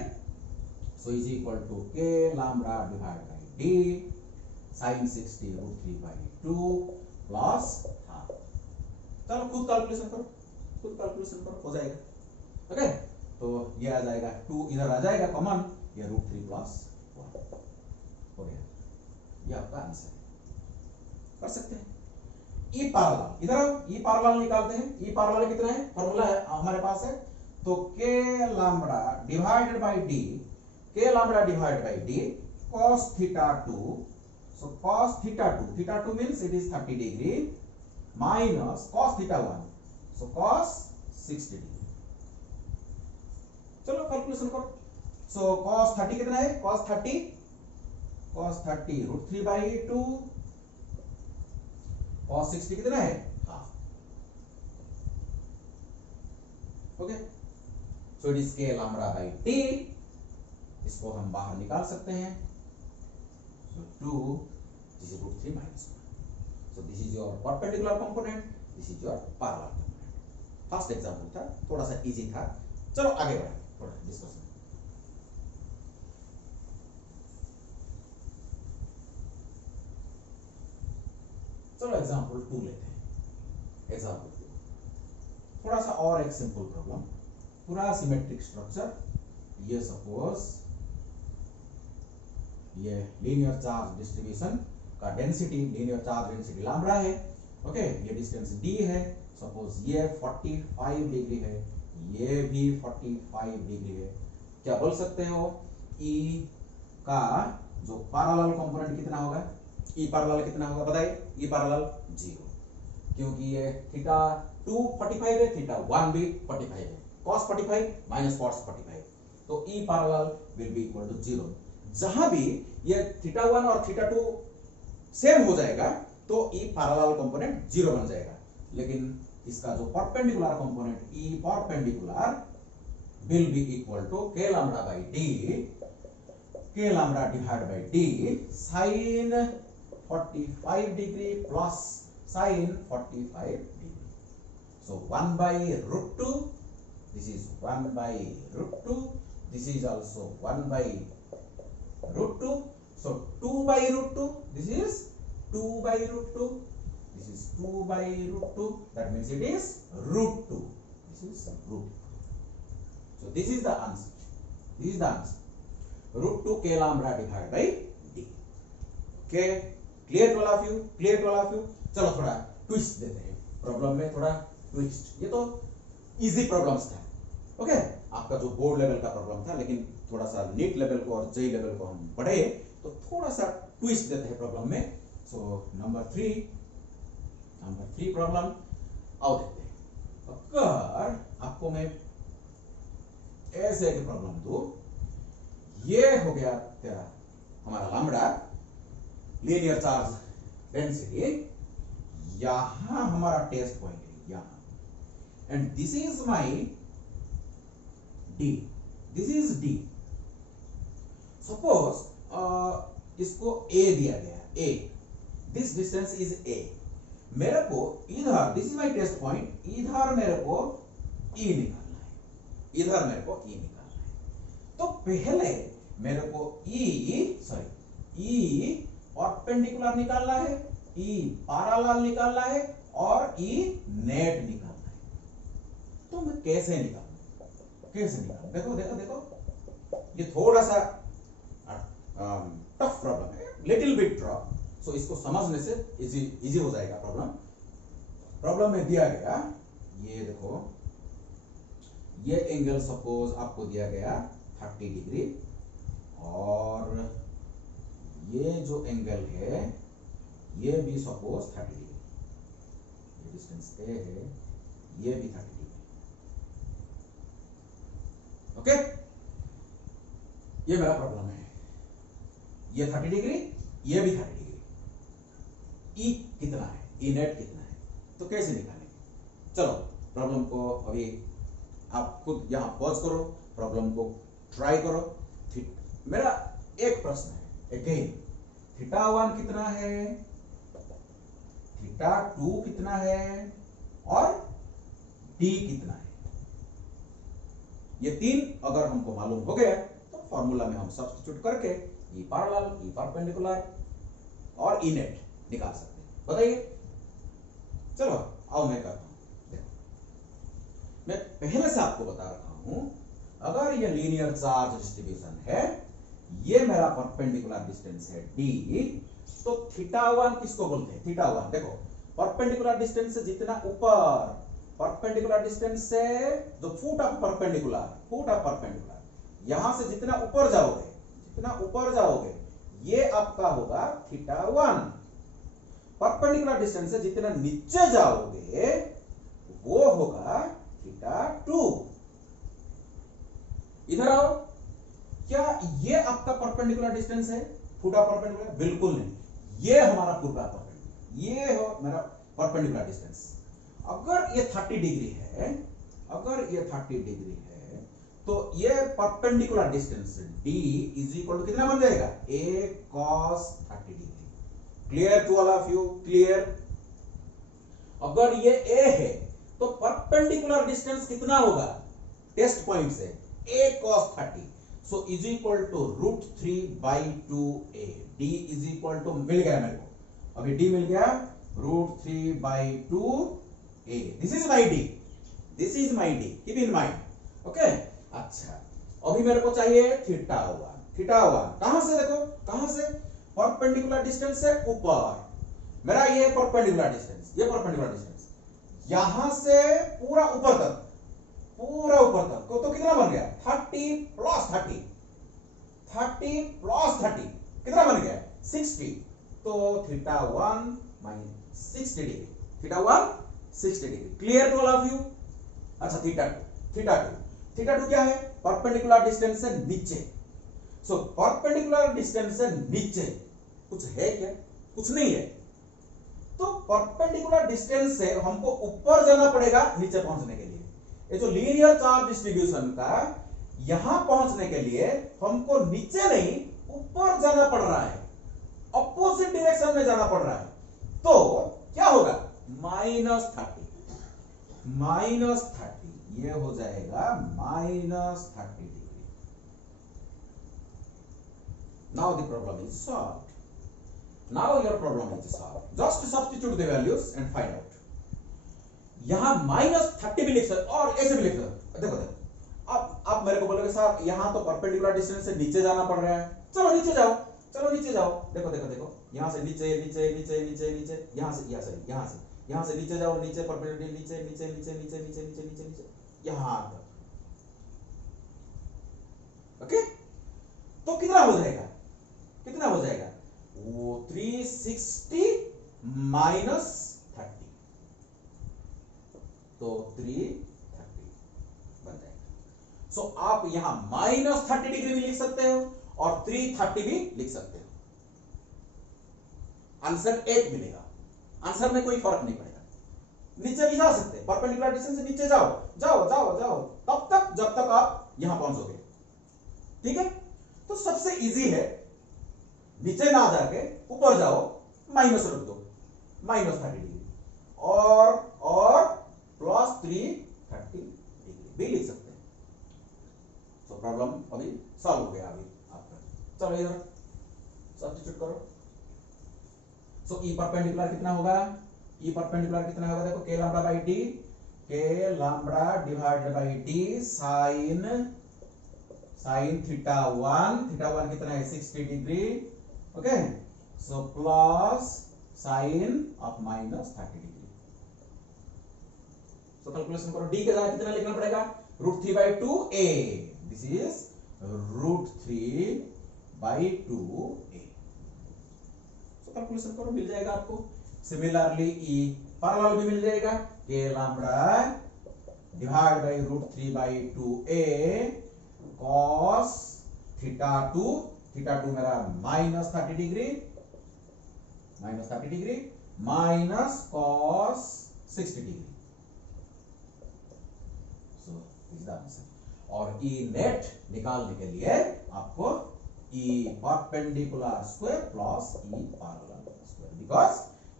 so is equal to K lambda divide by D sine 60 √3/2 plus half. चलो खुद कैलकुलेशन करो, हो जाएगा। ओके, तो ये आ जाएगा 2, इधर आ जाएगा कॉमन, ये √3 प्लस 1 हो गया। ये आपका आंसर है, कर सकते हैं। E पैरेलल, इधर आओ, E पैरेलल निकालते हैं। E पैरेलल कितना है, फॉर्मूला है हमारे पास है, तो K lambda divided by D k lambda divided by d cos theta 2. So cos theta 2 means it is 30 degree minus cos theta 1. So cos 60 degree. चलो कैलकुलेशन करो. So cos 30 कितना है? cos 30 √3/2. cos 60 कितना है? Half. Okay. So it is k lambda by d. इसको हम बाहर निकाल सकते हैं. So 2, this is √3 minus 1. So this is your perpendicular component, this is your parallel component. First example था, थोड़ा सा इजी था. चलो आगे बढ़े थोड़ा डिस्कशन. चलो एग्जाम्पल 2 लेते हैं. एग्जाम्पल 2 थोड़ा सा और एक सिंपल प्रॉब्लम. पूरा सिमेट्रिक स्ट्रक्चर. ये सपोज ये लीनियर चार्ज डिस्ट्रीब्यूशन का density, linear charge density lambda है. ओके. ये डिस्टेंस d है. सपोज ये 45 डिग्री है, ये भी 45 डिग्री है. क्या बोल सकते हो? E का जो पैरेलल कंपोनेंट कितना होगा? E पैरेलल कितना होगा बताइए? E पैरेलल 0, क्योंकि ये थीटा 2 45 है, थीटा 1 भी 45 है. cos 45 माइनस cos 45, तो E parallel will be equal to 0. जहां भी ये थीटा 1 और थीटा 2 सेम हो जाएगा तो E पैरेलल कंपोनेंट 0 बन जाएगा. लेकिन इसका जो perpendicular component E perpendicular will be equal to k lambda by d, k lambda divided by d sin 45 degree plus sin 45 degree. So 1 by √2, this is 1 by √2, this is also 1 by √2. So 2 by √2, this is 2 by √2, this is 2 by √2, that means it is √2. This is √2. So this is the answer. This is the answer. √2 k lambda divided by d. Okay, clear to all of you? Clear to all of you? चलो थोड़ा twist देते हैं problem में, थोड़ा twist. ये तो easy problems था. Okay. आपका जो बोर्ड लेवल का प्रॉब्लम था, लेकिन थोड़ा सा नीट लेवल को और जेई लेवल को हम पढ़े तो थोड़ा सा ट्विस्ट देते हैं प्रॉब्लम में. सो नंबर 3 प्रॉब्लम आओ देखते हैं. अगर आपको मैं ऐसे एक प्रॉब्लम दो, ये हो गया तेरा हमारा लैम्ब्डा लीनियर चार्ज डेंसिटी, यहां हमारा टेस्ट पॉइंट है यहां, and this is my d, this is d. Suppose इसको a दिया गया, a, this distance is a. मेरे को इधर, this is my test point, इधर मेरे को e निकालना है, इधर मेरे को e निकालना है. तो पहले मेरे को e परपेंडिकुलर निकालना है, e पैरेलल निकालना है और e नेट निकालना है. तो मैं कैसे निकालूं? देखो देखो देखो, ये थोड़ा सा टफ प्रॉब्लम है, लिटिल बिट टफ. सो इसको समझने से इजी हो जाएगा प्रॉब्लम. प्रॉब्लम में दिया गया, ये देखो, ये एंगल सपोज आपको दिया गया 30 डिग्री, और ये जो एंगल है ये भी सपोज 30 डिग्री. ये डिस्टेंस a है, ये भी 30 डिग्री. ओके. ये मेरा प्रॉब्लम है. ये 30 डिग्री, ये भी 30 डिग्री. E कितना है? E नेट कितना है? तो कैसे निकालेंगे? चलो प्रॉब्लम को अभी आप खुद यहां पॉज करो, प्रॉब्लम को ट्राई करो. मेरा एक प्रश्न है अगेन, थीटा 1 कितना है, थीटा 2 कितना है और d कितना है? ये तीन अगर हमको मालूम हो गया तो फॉर्मूला में हम सब्स्टिट्यूट करके E पैरेलल, E परपेंडिकुलर और E नेट निकाल सकते हैं. बताइए. चलो आओ मैं करता हूं. देखो, मैं पहले से आपको बता रखा हूं, अगर ये लीनियर चार्ज डिस्ट्रीब्यूशन है, ये मेरा परपेंडिकुलर डिस्टेंस है d, तो थीटा 1 किसको बोलते हैं? थीटा 1 देखो, परपेंडिकुलर डिस्टेंस से जितना ऊपर, परपेंडिकुलर डिस्टेंस से जो फुट ऑफ परपेंडिकुलर, यहां से जितना ऊपर जाओगे ये आपका होगा θ1। परपेंडिकुलर डिस्टेंस से जितना नीचे जाओगे वो होगा θ2। इधर आओ, क्या ये आपका परपेंडिकुलर डिस्टेंस है? फुटा परपेंडिकुलर? बिल्कुल नहीं, ये हमारा फुटा परपेंडिकुलर, ये हो मेरा परपेंडिकुलर डिस्टेंस। अगर ये 30 डिग्री है, तो ये perpendicular distance d is equal to कितना बन जाएगा? a cos 30 degree. Clear to all of you? Clear? अगर ये a है तो परपेंडिकुलर डिस्टेंस कितना होगा टेस्ट पॉइंट से? a cos 30, so is equal to √3/2a। d is equal to मिल गया मेरे को, अभी d मिल गया √3/2a। This is my d, keep in mind. Okay, अच्छा अभी मेरे को चाहिए θ1। कहां से? देखो कहां से? परपेंडिकुलर डिस्टेंस से ऊपर, मेरा ये परपेंडिकुलर डिस्टेंस, यहां से पूरा ऊपर तक तो कितना बन गया? 30 प्लस 30 कितना बन गया? 60। तो θ1 minus 60 degree, θ1 60 degree. Clear to all of you? अच्छा θ2 क्या है? परपेंडिकुलर डिस्टेंस से नीचे। सो परपेंडिकुलर डिस्टेंस से नीचे कुछ है क्या? कुछ नहीं है। तो परपेंडिकुलर डिस्टेंस से हमको ऊपर जाना पड़ेगा नीचे पहुंचने के लिए। ये जो लीनियर चार्ज डिस्ट्रीब्यूशन का, यहां पहुंचने के लिए हमको नीचे नहीं ऊपर जाना पड़ रहा है, अपोजिट डायरेक्शन में जाना पड़ रहा है। तो क्या होगा? -30 ये हो जाएगा -30 degree. Now the problem is solved. Just substitute the values and find out. यहां -30 भी लिख सकते और ऐसे भी लिख सकते। देखो अब आप मेरे को बोलोगे साहब यहां तो परपेंडिकुलर डिस्टेंस से नीचे जाना पड़ रहा है। चलो नीचे जाओ। देखो यहां से नीचे, यहां से नीचे जाओ, नीचे परपेंडिकुलर, नीचे यहां तक। ओके, तो कितना हो जाएगा? वो 360 माइनस 30, तो 330 बन जाएगा। सो आप यहां -30 डिग्री भी लिख सकते हो और 330 भी लिख सकते हो। आंसर 1 मिलेगा। आंसर में कोई फर्क नहीं पड़ेगा। नीचे भी जा सकते हैं, परपेंडिकुलर डिस्टेंस से नीचे जाओ तब तक जब तक आप यहां पहुंचोगे। ठीक है, तो सबसे इजी है नीचे ना जाके ऊपर जाओ, माइनस रख दो, -30 डिग्री और प्लस 330 डिग्री भी लिख सकते हैं। तो प्रॉब्लम अभी सॉल्व हो गया अभी आपका। चलो इधर सब्स्टिट्यूट करो। सो ई परपेंडिकुलर कितना होगा? देखो k lambda divided by d sin θ1 कितना है? 60 degree. Okay, so plus sign of -30 degree. So calculation करो। d के जगह कितना लिखना पड़ेगा? √3/2a। This is √3/2a। So calculation करो, मिल जाएगा आपको। सिमिलरली ई पैरेलल भी मिल जाएगा। k lambda divide by √3/2a cos θ2 मेरा -30 degree minus cos 60 degree. So is the answer. और ई नेट निकालने के लिए आपको E perpendicular square plus E parallel square, because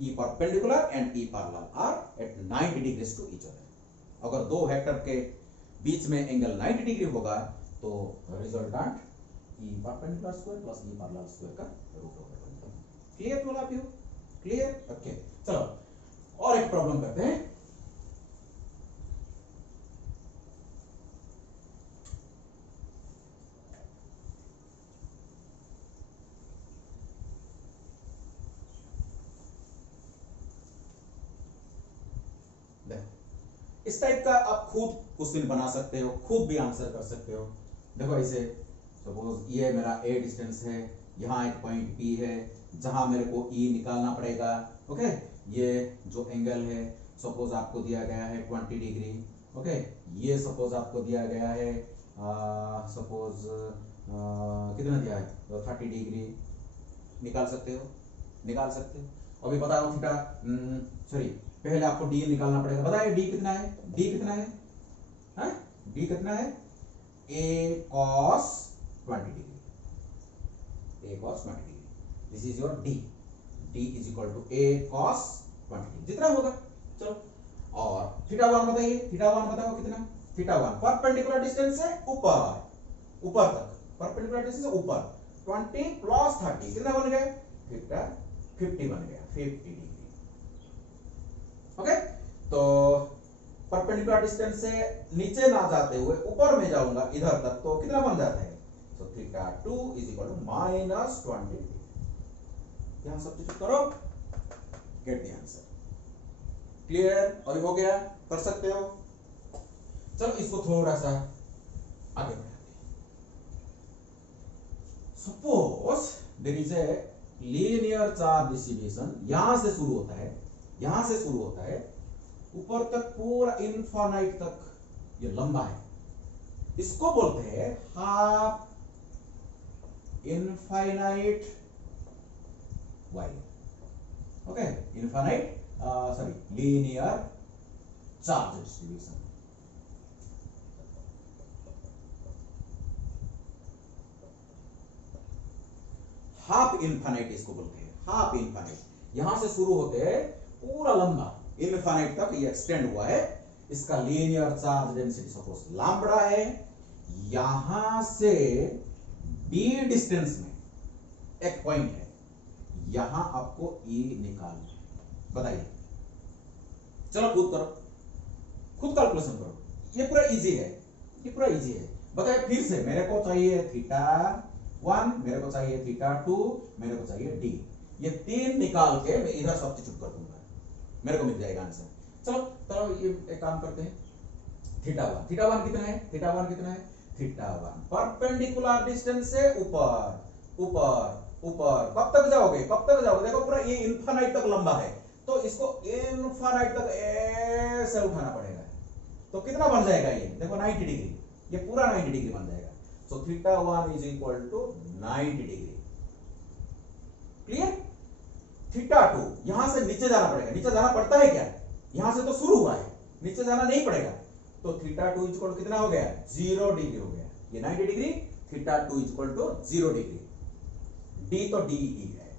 E perpendicular and E parallel are at 90 degrees to each other. अगर दो vector के बीच में एंगल 90 डिग्री होगा तो रिजल्टेंट ई perpendicular square plus E parallel square का रूट होगा। क्लियर टू आप you? Clear? Okay, चलो और एक प्रॉब्लम करते हैं। इस टाइप का आप खुद क्वेश्चन बना सकते हो, खुद भी आंसर कर सकते हो। देखो इसे, सपोज ये मेरा ए डिस्टेंस है, यहाँ एक पॉइंट पी है जहां मेरे को ई निकालना पड़ेगा। ओके, ये जो एंगल है सपोज आपको दिया गया है 20 डिग्री। ओके, ये सपोज आपको दिया गया है सपोज कितना दिया है, तो 30 डिग्री निकाल सकते हो, निकाल सकते हो। अभी बता रहा हूँ थीटा, सॉरी पहले आपको डी निकालना पड़ेगा। बताइए डी कितना है, डी कितना है, हाँ डी कितना है, A cos 20 degree, A cos 20 degree, this is your D, D is equal to A cos 20 degree, जितना होगा। चलो, और थीटा वन बताइए, थीटा वन बताओ कितना, थीटा वन परपेंडिकुलर डिस्टेंस से ऊपर, ऊपर तक परपेंडिकुलर डिस्टेंस से ऊपर 20 प्लस 30 कितना बन गया, थीटा 50 बन गया, 50 डिग्री। ओके, तो परपेंडिकुलर डिस्टेंस से नीचे ना जाते हुए ऊपर में जाऊंगा इधर तक, तो कितना बन जाता है, तो theta 2 is equal to minus 20 degree. यहां सब्स्टिट्यूट करो, गेट द आंसर। क्लियर, अभी हो गया, कर सकते हो। चलो इसको थोड़ा सा आगे बढ़ाते हैं। Suppose there is a linear charge distribution, यहां से शुरू होता है, यहां से शुरू होता है ऊपर तक पूरा इनफाइनाइट तक ये लंबा है, इसको बोलते हैं half infinite wire. Okay, infinite sorry linear charge distribution. Half infinite इसको बोलते हैं, हाफ इनफाइनाइट। यहां से शुरू होते हैं पूरा लंबा इनफाइनाइट तक ये एक्सटेंड हुआ है। इसका linear charge density suppose lambda है, यहां से डी डिस्टेंस में एक पॉइंट है, यहां आपको ई निकालना है। बताइए, चलो खुद करो, खुद कैलकुलेशन करो, ये पूरा इजी है, ये पूरा इजी है। बताइए फिर से, मेरे को चाहिए थीटा 1, मेरे को चाहिए थीटा 2, मेरे को चाहिए डी, ये तीन निकाल के मैं इधर सब्स्टिट्यूट कर दूंगा, मेरे को मिल जाएगा आंसर। चलो चलो ये एक काम करते हैं, थीटा 1, थीटा 1 कितना है, थीटा 1 कितना है, थीटा 1 परपेंडिकुलर डिस्टेंस से ऊपर ऊपर ऊपर, कब तक जाओगे, कब तक जाओगे, देखो पूरा ये इनफाइनाइट तक लंबा है, तो इसको इनफाइनाइट तक ऐसे उठाना पड़ेगा, तो कितना बन जाएगा ये, देखो 90 डिग्री, ये पूरा 90 डिग्री बन जाएगा। So theta 1 is equal to 90 degree. Clear. Theta 2 यहां से नीचे जाना पड़ेगा, नीचे जाना पड़ता है क्या, यहां से तो शुरू हुआ है, नीचे जाना नहीं पड़ेगा, तो थीटा 2 इक्वल कितना हो गया, 0 डिग्री हो गया, ये 90 degree, theta 2 equal to 0 degree. D तो डी ही है,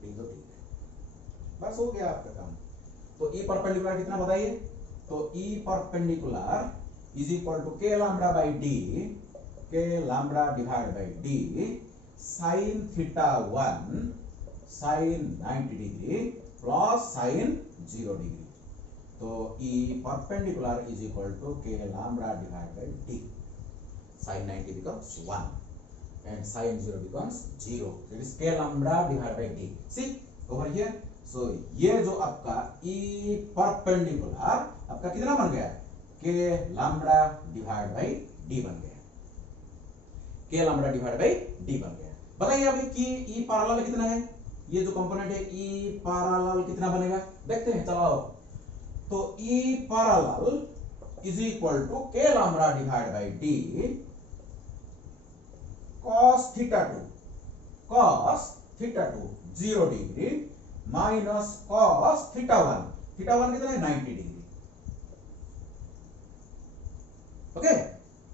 डी तो डी है, बस हो गया आपका काम। तो ई परपेंडिकुलर कितना बताइए, तो E perpendicular is equal to K lambda by D, K lambda divide by D sine theta 1 sine 90 degree plus sine 0 degree. तो E perpendicular is equal to K lambda divide by D, sine 90 becomes 1 and sin 0 becomes 0. It is k lambda divided by d. See over here. So ये जो आपका E perpendicular आपका कितना बन गया, k lambda divided by d बन गया, k lambda divided by d बन गया। बताइए अभी कि E पैरेलल कितना है, ये जो कंपोनेंट है E पैरेलल कितना बनेगा, देखते हैं, चलाओ। तो E parallel is equal to k lambda divided by d cos theta 2, cos theta 2 0 degree minus cos theta 1, theta 1 कितना है 90 degree. Okay,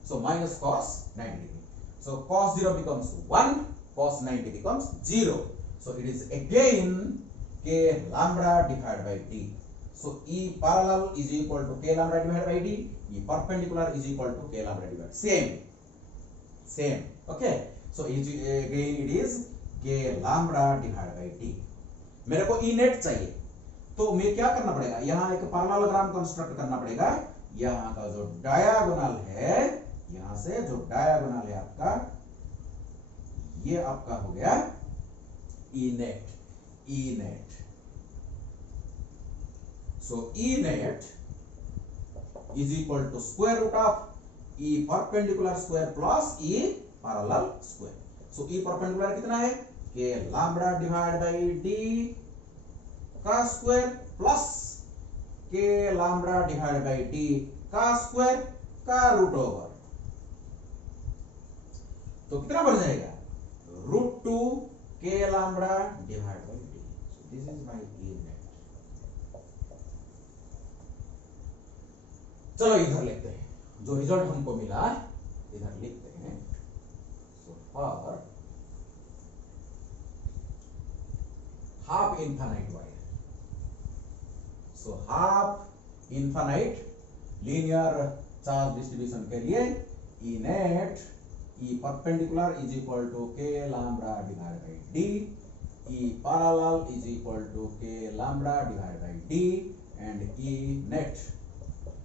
so minus cos 90 degree, so cos 0 becomes 1, cos 90 becomes 0, so it is again k lambda divided by d. So E parallel is equal to k lambda divided by d, E perpendicular is equal to k lambda divided, same. Okay, so again it is k lambda divided by d. मेरे को E net चाहिए, तो मैं क्या करना पड़ेगा, यहां एक पैरेललोग्राम कंस्ट्रक्ट करना पड़ेगा। यहां का जो डायगोनल है, यहां से जो डायगोनल है आपका, ये आपका हो गया E net. So E net is equal to square root of E perpendicular square plus E parallel square. So E perpendicular कितना है k lambda divide by d का square plus k lambda divide by d का square का root over. तो कितना बढ़ जाएगा √2 k lambda divide by d। So this is my E net. चलो इधर लिखते हैं जो रिजल्ट हमको मिला इधर लिखते हैं। So for half infinite wire, so half infinite linear charge distribution के लिए E net E perpendicular is equal to k lambda divide by d, E parallel is equal to k lambda divide by d and E net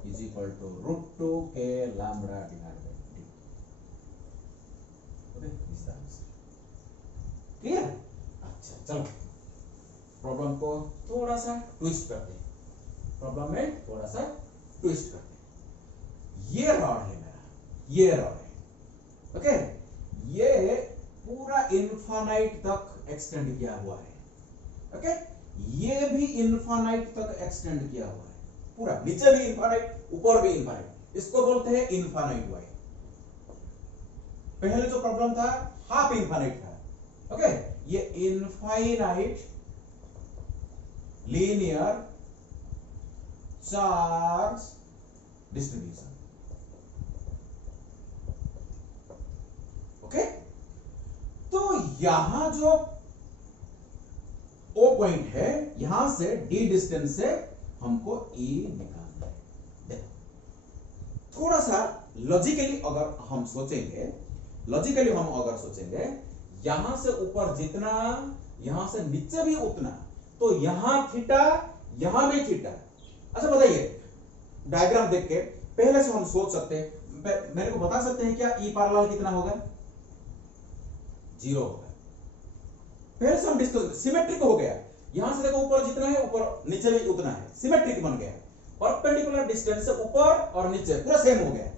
is equal to √2 k lambda divided by d. Okay, this is the answer. Clear? अच्छा चलो problem को थोड़ा सा twist करते हैं। Problem में थोड़ा सा ट्विस्ट करते हैं। ये रॉड है मेरा, ये रॉड है। ओके, ये पूरा इनफाइनाइट तक एक्सटेंड किया हुआ है। ओके, ये भी इनफाइनाइट तक एक्सटेंड किया हुआ है पूरा, नीचे भी इनफाइनाइट ऊपर भी इनफाइनाइट। इसको बोलते हैं इनफाइनाइट वायर। पहले जो प्रॉब्लम था हाफ इनफाइनाइट था। ओके, ये infinite linear charge distribution. Okay, तो यहां जो O पॉइंट है यहां से D डिस्टेंस से हमको E निकालना है। देखो थोड़ा सा लॉजिकली अगर हम सोचेंगे, यहां से ऊपर जितना यहां से नीचे भी उतना, तो यहां थीटा यहां भी थीटा। अच्छा बताइए, डायग्राम देख के पहले से हम सोच सकते हैं, मेरे को बता सकते हैं क्या E पैरेलल कितना होगा? 0 होगा। पहले से हम डिस्कस, सिमेट्रिक हो गया। यहां से देखो ऊपर जितना है ऊपर नीचे भी उतना है, सिमेट्रिक बन गया। परपेंडिकुलर डिस्टेंस से ऊपर और नीचे पूरा सेम हो गया।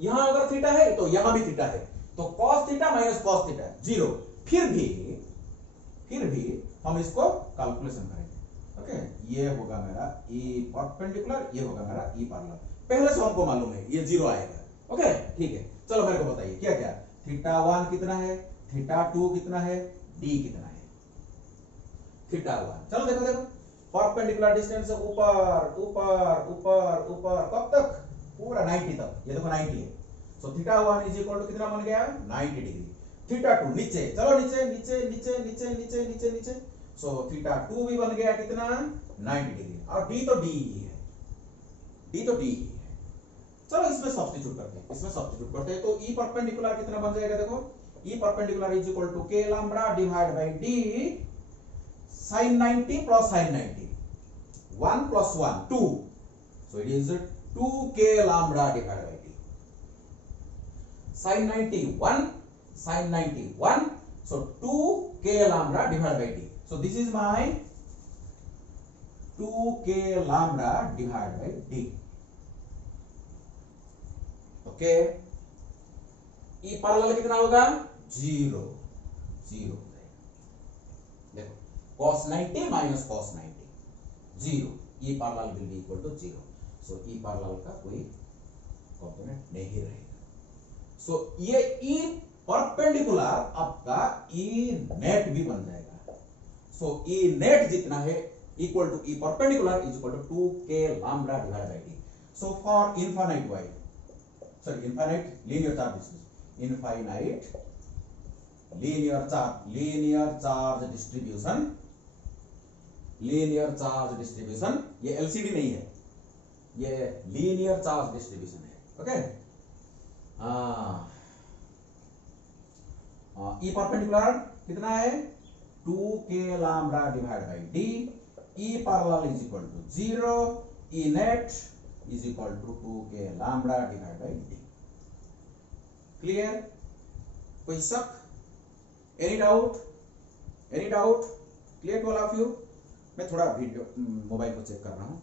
यहां अगर थीटा है तो यहां भी थीटा है, तो cos theta minus cos theta 0। फिर भी हम इसको कैलकुलेशन करेंगे। ओके, ये होगा मेरा E परपेंडिकुलर, ये होगा मेरा E पैरेलल। पहले से हमको मालूम है ये 0 आएगा। ओके ठीक है, चलो मेरे को बताइए क्या क्या थीटा 1 कितना है, थीटा 2 कितना है, D कितना है? थीटा 1, चलो देखो परपेंडिकुलर डिस्टेंस से ऊपर ऊपर ऊपर ऊपर कब तक? पूरा 90 तक। ये देखो 90 है। So theta 1 is equal to कितना बन गया? 90 डिग्री। थीटा 2 नीचे, चलो नीचे नीचे नीचे नीचे नीचे नीचे नीचे। सो थीटा 2 भी बन गया कितना? 90 डिग्री। और D तो D ही है, D तो D ही है। चलो इसमें सब्स्टिट्यूट करते हैं, तो E परपेंडिकुलर कितना बन जाएगा? देखो E perpendicular is equal to k lambda divide by D sin 90 plus sin 90, 1 plus 1 2, so it is 2k lambda divided by d. Sin 90 1, sin 90 1, so 2k lambda divided by d. So this is my 2k lambda divided by d. Okay, E parallel कितना होगा? 0 0। देखो cos 90 minus cos 90 0, E parallel will be equal to 0. So E parallel का कोई component नहीं रहेगा। So ये E perpendicular आपका E net भी बन जाएगा। So E नेट जितना है equal to E perpendicular is equal to 2k lambda divided by d. So for infinite wire, sorry infinite linear charge distribution, infinite linear charge distribution, ये LCD नहीं है, ये linear charge distribution है। Okay, E perpendicular कितना है? 2k lambda divided by d, E parallel is equal to 0, E net is equal to 2k lambda divided by d. Clear? कोई शक? Any doubt? Clear to all of you? मैं थोड़ा video mobile को check कर रहा हूं।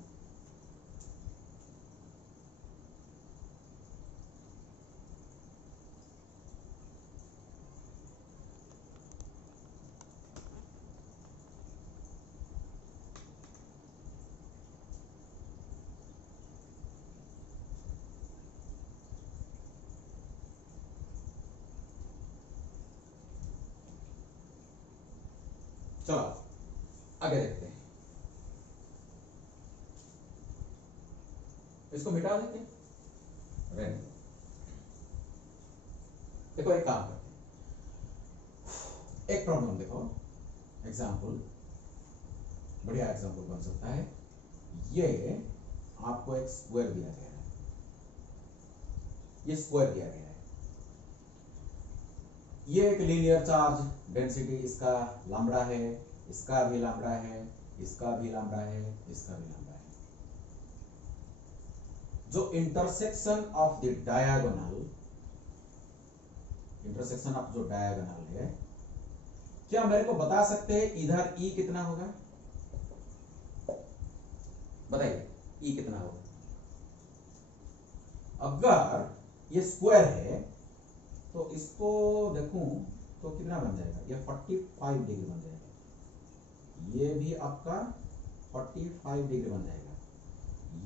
चलो आगे देखते हैं, इसको मिटा देते हैं, रहने दो। देखो एक काम करते हैं, एक प्रॉब्लम देखो, एग्जाम्पल, बढ़िया एग्जाम्पल बन सकता है। ये आपको एक स्क्वायर दिया गया है, ये स्क्वायर दिया गया है, ये एक लीनियर चार्ज डेंसिटी, इसका लैम्बडा है, इसका भी लैम्बडा है, इसका भी लैम्बडा है, इसका भी लैम्बडा है। जो intersection of the diagonal, intersection of जो डायगोनल है, क्या मेरे को बता सकते हैं इधर ई कितना होगा? बताइए ई कितना होगा? अगर ये स्क्वायर है तो इसको देखूं तो कितना बन जाएगा? ये 45 डिग्री बन जाएगा, ये भी आपका 45 डिग्री बन जाएगा।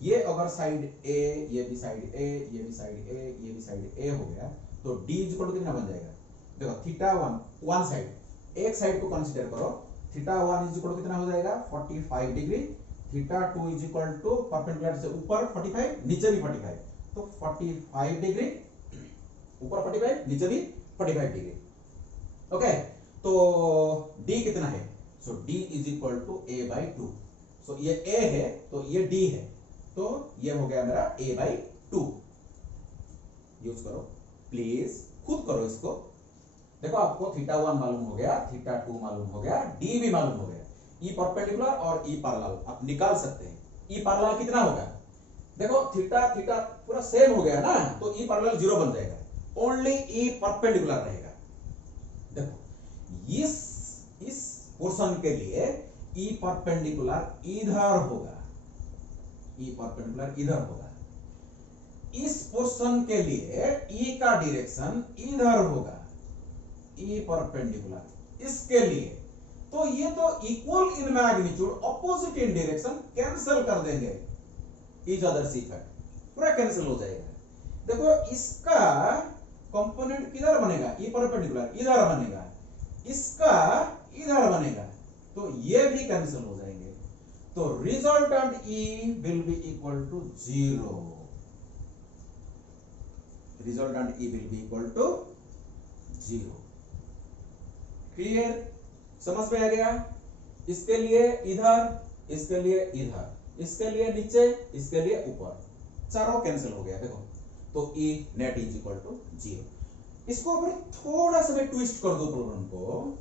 ये अगर साइड ए, ये भी साइड ए, ये भी साइड ए, ये भी साइड ए हो गया तो डी इक्वल टू कितना बन जाएगा? देखो थीटा वन साइड, एक साइड को कंसीडर करो, theta one is equal to कितना हो जाएगा? 45 degree, theta two is equal to perpendicular से ऊपर 45, नीचे भी 45, तो 45 डिग्री, ऊपर 45, नीचे भी 45 डिग्री। ओके, तो डी कितना है? So D is equal to A by 2। So ये ए है तो ये डी है, तो ये हो गया मेरा a बाई 2। यूज करो प्लीज, खुद करो इसको। देखो आपको थीटा 1 मालूम हो गया, थीटा 2 मालूम हो गया, डी भी मालूम हो गया, ई परपेंडिकुलर और ई पैरेलल आप निकाल सकते हैं। ई पैरेलल कितना होगा? देखो थीटा थीटा पूरा सेम हो गया ना, तो ई पैरेलल 0 बन जाएगा, ओनली ई परपेंडिकुलर रहेगा। देखो इस पोर्शन के लिए ई परपेंडिकुलर इधर होगा, ई परपेंडिकुलर इधर होगा। इस पोर्शन के लिए ई का डायरेक्शन इधर होगा, ई परपेंडिकुलर इसके लिए, तो ये तो equal in magnitude, opposite in direction, cancel कर देंगे, ईच अदर सी इफेक्ट पूरा कैंसिल हो जाएगा। देखो इसका कंपोनेंट किधर बनेगा? ई परपेंडिकुलर इधर बनेगा, इसका इधर बनेगा, तो ये भी कैंसिल हो जाएंगे, तो resultant E will be equal to 0। Resultant E will be equal to 0। Clear? समझ में आ गया? इसके लिए इधर, इसके लिए इधर, इसके लिए नीचे, इसके लिए ऊपर, चारों कैंसिल हो गया। देखो तो ई नेट इज इक्वल टू 0। इसको अगर थोड़ा सा मैं ट्विस्ट कर दो प्रॉब्लम को,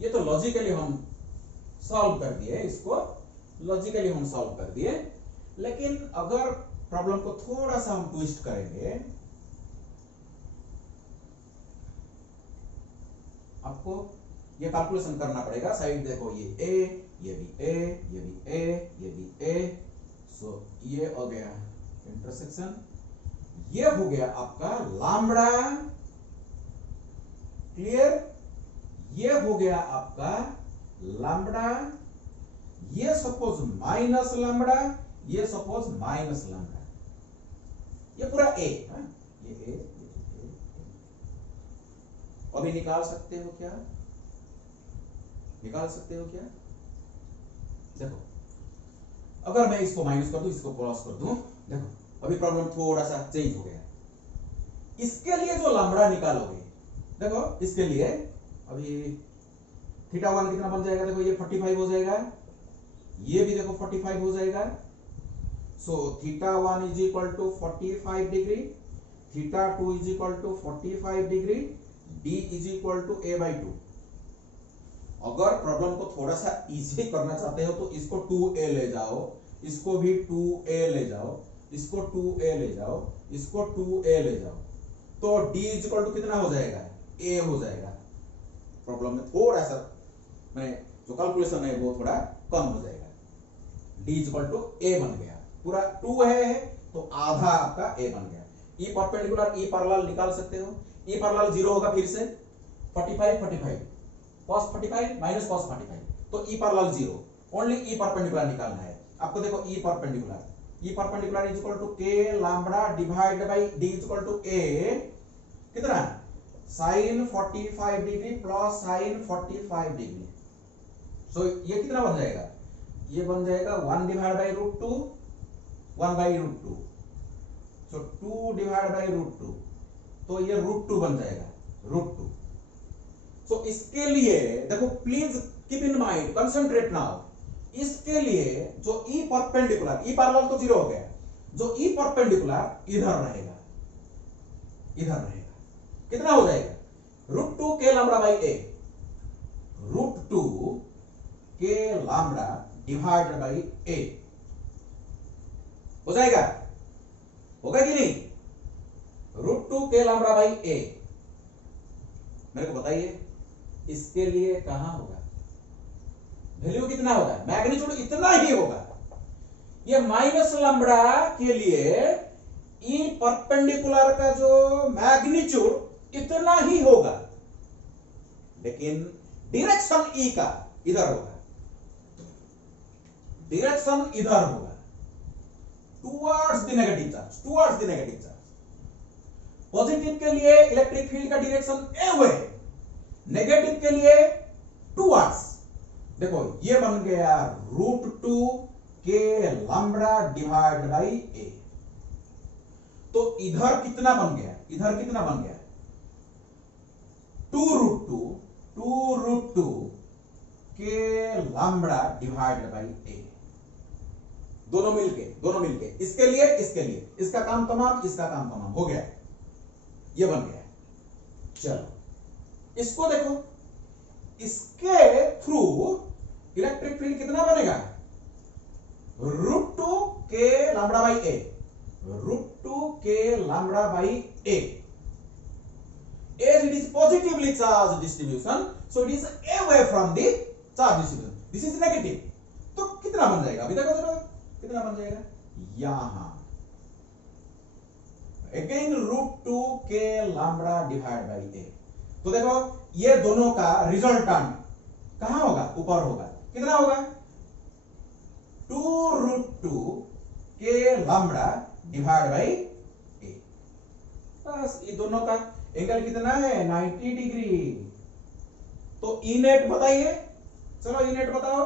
ये तो लॉजिकली हम सॉल्व कर दिए, इसको लॉजिकली हम सॉल्व कर दिए, लेकिन अगर प्रॉब्लम को थोड़ा सा हम ट्विस्ट करेंगे, आपको ये कैलकुलेशन करना पड़ेगा। साइड देखो, ये ए, ये भी ए, ये भी ए, ये भी ए, सो ये हो गया इंटरसेक्शन, ये हो गया आपका लैम्बडा। क्लियर? ये हो गया आपका लैम्बडा, ये सपोज माइनस लैम्बडा, ये सपोज माइनस लैम्बडा, ये पूरा ए, ये ए, अभी निकाल सकते हो क्या? निकाल सकते हो क्या? देखो अगर मैं इसको माइनस कर दूं, इसको प्लस कर दूं, देखो अभी प्रॉब्लम थोड़ा सा चेंज हो गया। इसके लिए जो लैम्बडा निकालोगे, देखो इसके लिए अभी थीटा 1 कितना बन जाएगा? देखो ये 45 हो जाएगा, ये भी देखो 45 हो जाएगा, so theta 1 is equal to 45 degree, theta 2 is equal to 45 degree, D is equal to A by 2। अगर प्रॉब्लम को थोड़ा सा इजी करना चाहते हो तो इसको 2a ले जाओ, इसको भी 2a ले जाओ, इसको 2a ले जाओ, इसको 2a ले जाओ, तो d इज इक्वल टू कितना हो जाएगा? a हो जाएगा। प्रॉब्लम में थोड़ा सा मैंने जो कैलकुलेशन है वो थोड़ा कम हो जाएगा, d is equal to a बन गया, पूरा 2 है तो आधा आपका a बन गया। ई परपेंडिकुलर ई पैरेलल निकाल सकते हो, ई पैरेलल 0 होगा, फिर से 45 45 cos 45 माइनस cos 45, तो E parallel 0, only E perpendicular निकालना है आपको। देखो E perpendicular is equal to k lambda divide by d is equal to a, कितना? sin 45 degree plus sin 45 degree, so ये कितना बन जाएगा, ये बन जाएगा 1 divide by root two, 1 by root two, so 2 divide by root two, तो ये रूट टू बन जाएगा, रूट टू। सो इसके लिए देखो, please keep in mind, concentrate now, इसके लिए जो ई परपेंडिकुलर, ई पैरेलल तो 0 हो गया, जो ई परपेंडिकुलर इधर रहेगा, इधर रहेगा, कितना हो जाएगा, रूट टू के lambda by A, root two के लैम्बडा डिवाइडेड बाई ए, हो जाएगा, होगा कि नहीं, रूट टू के लैम्बडा बाई ए। मेरे को बताइए इसके लिए कहां होगा, वैल्यू कितना होगा, मैग्नीट्यूड इतना ही होगा। ये माइनस लैम्बडा के लिए ई परपेंडिकुलर का जो मैग्नीट्यूड इतना ही होगा, लेकिन डायरेक्शन ई का इधर होगा, डायरेक्शन इधर होगा, towards the negative charge, towards the negative charge. Positive के लिए इलेक्ट्रिक फील्ड का डायरेक्शन अवे है, नेगेटिव के लिए टुवर्ड्स। देखो ये बन गया रूट टू के लैम्बडा डिवाइड बाई ए, तो इधर कितना बन गया, इधर कितना बन गया, 2 रूट टू के लैम्बडा डिवाइड बाई ए, दोनों मिलके, इसके लिए इसका काम तमाम, इसका काम तमाम, हो गया, ये बन गया। चलो इसको देखो, इसके थ्रू इलेक्ट्रिक फील्ड कितना बनेगा, रूट टू के lambda by A, root two के lambda by A. As it is positively charged distribution, so it is away from the charge distribution. This is negative. तो कितना बन जाएगा, अभी देखो जरा कितना बन जाएगा, यहां अगेन रूट टू के लैम्बडा डिवाइड बाई ए। तो देखो ये दोनों का रिजल्टेंट कहां होगा, ऊपर होगा, कितना होगा, 2 रूट टू के लैम्बडा डिवाइड बाई ए। बस ये दोनों का एंगल कितना है, 90 डिग्री। तो ई नेट बताइए, चलो ई नेट बताओ,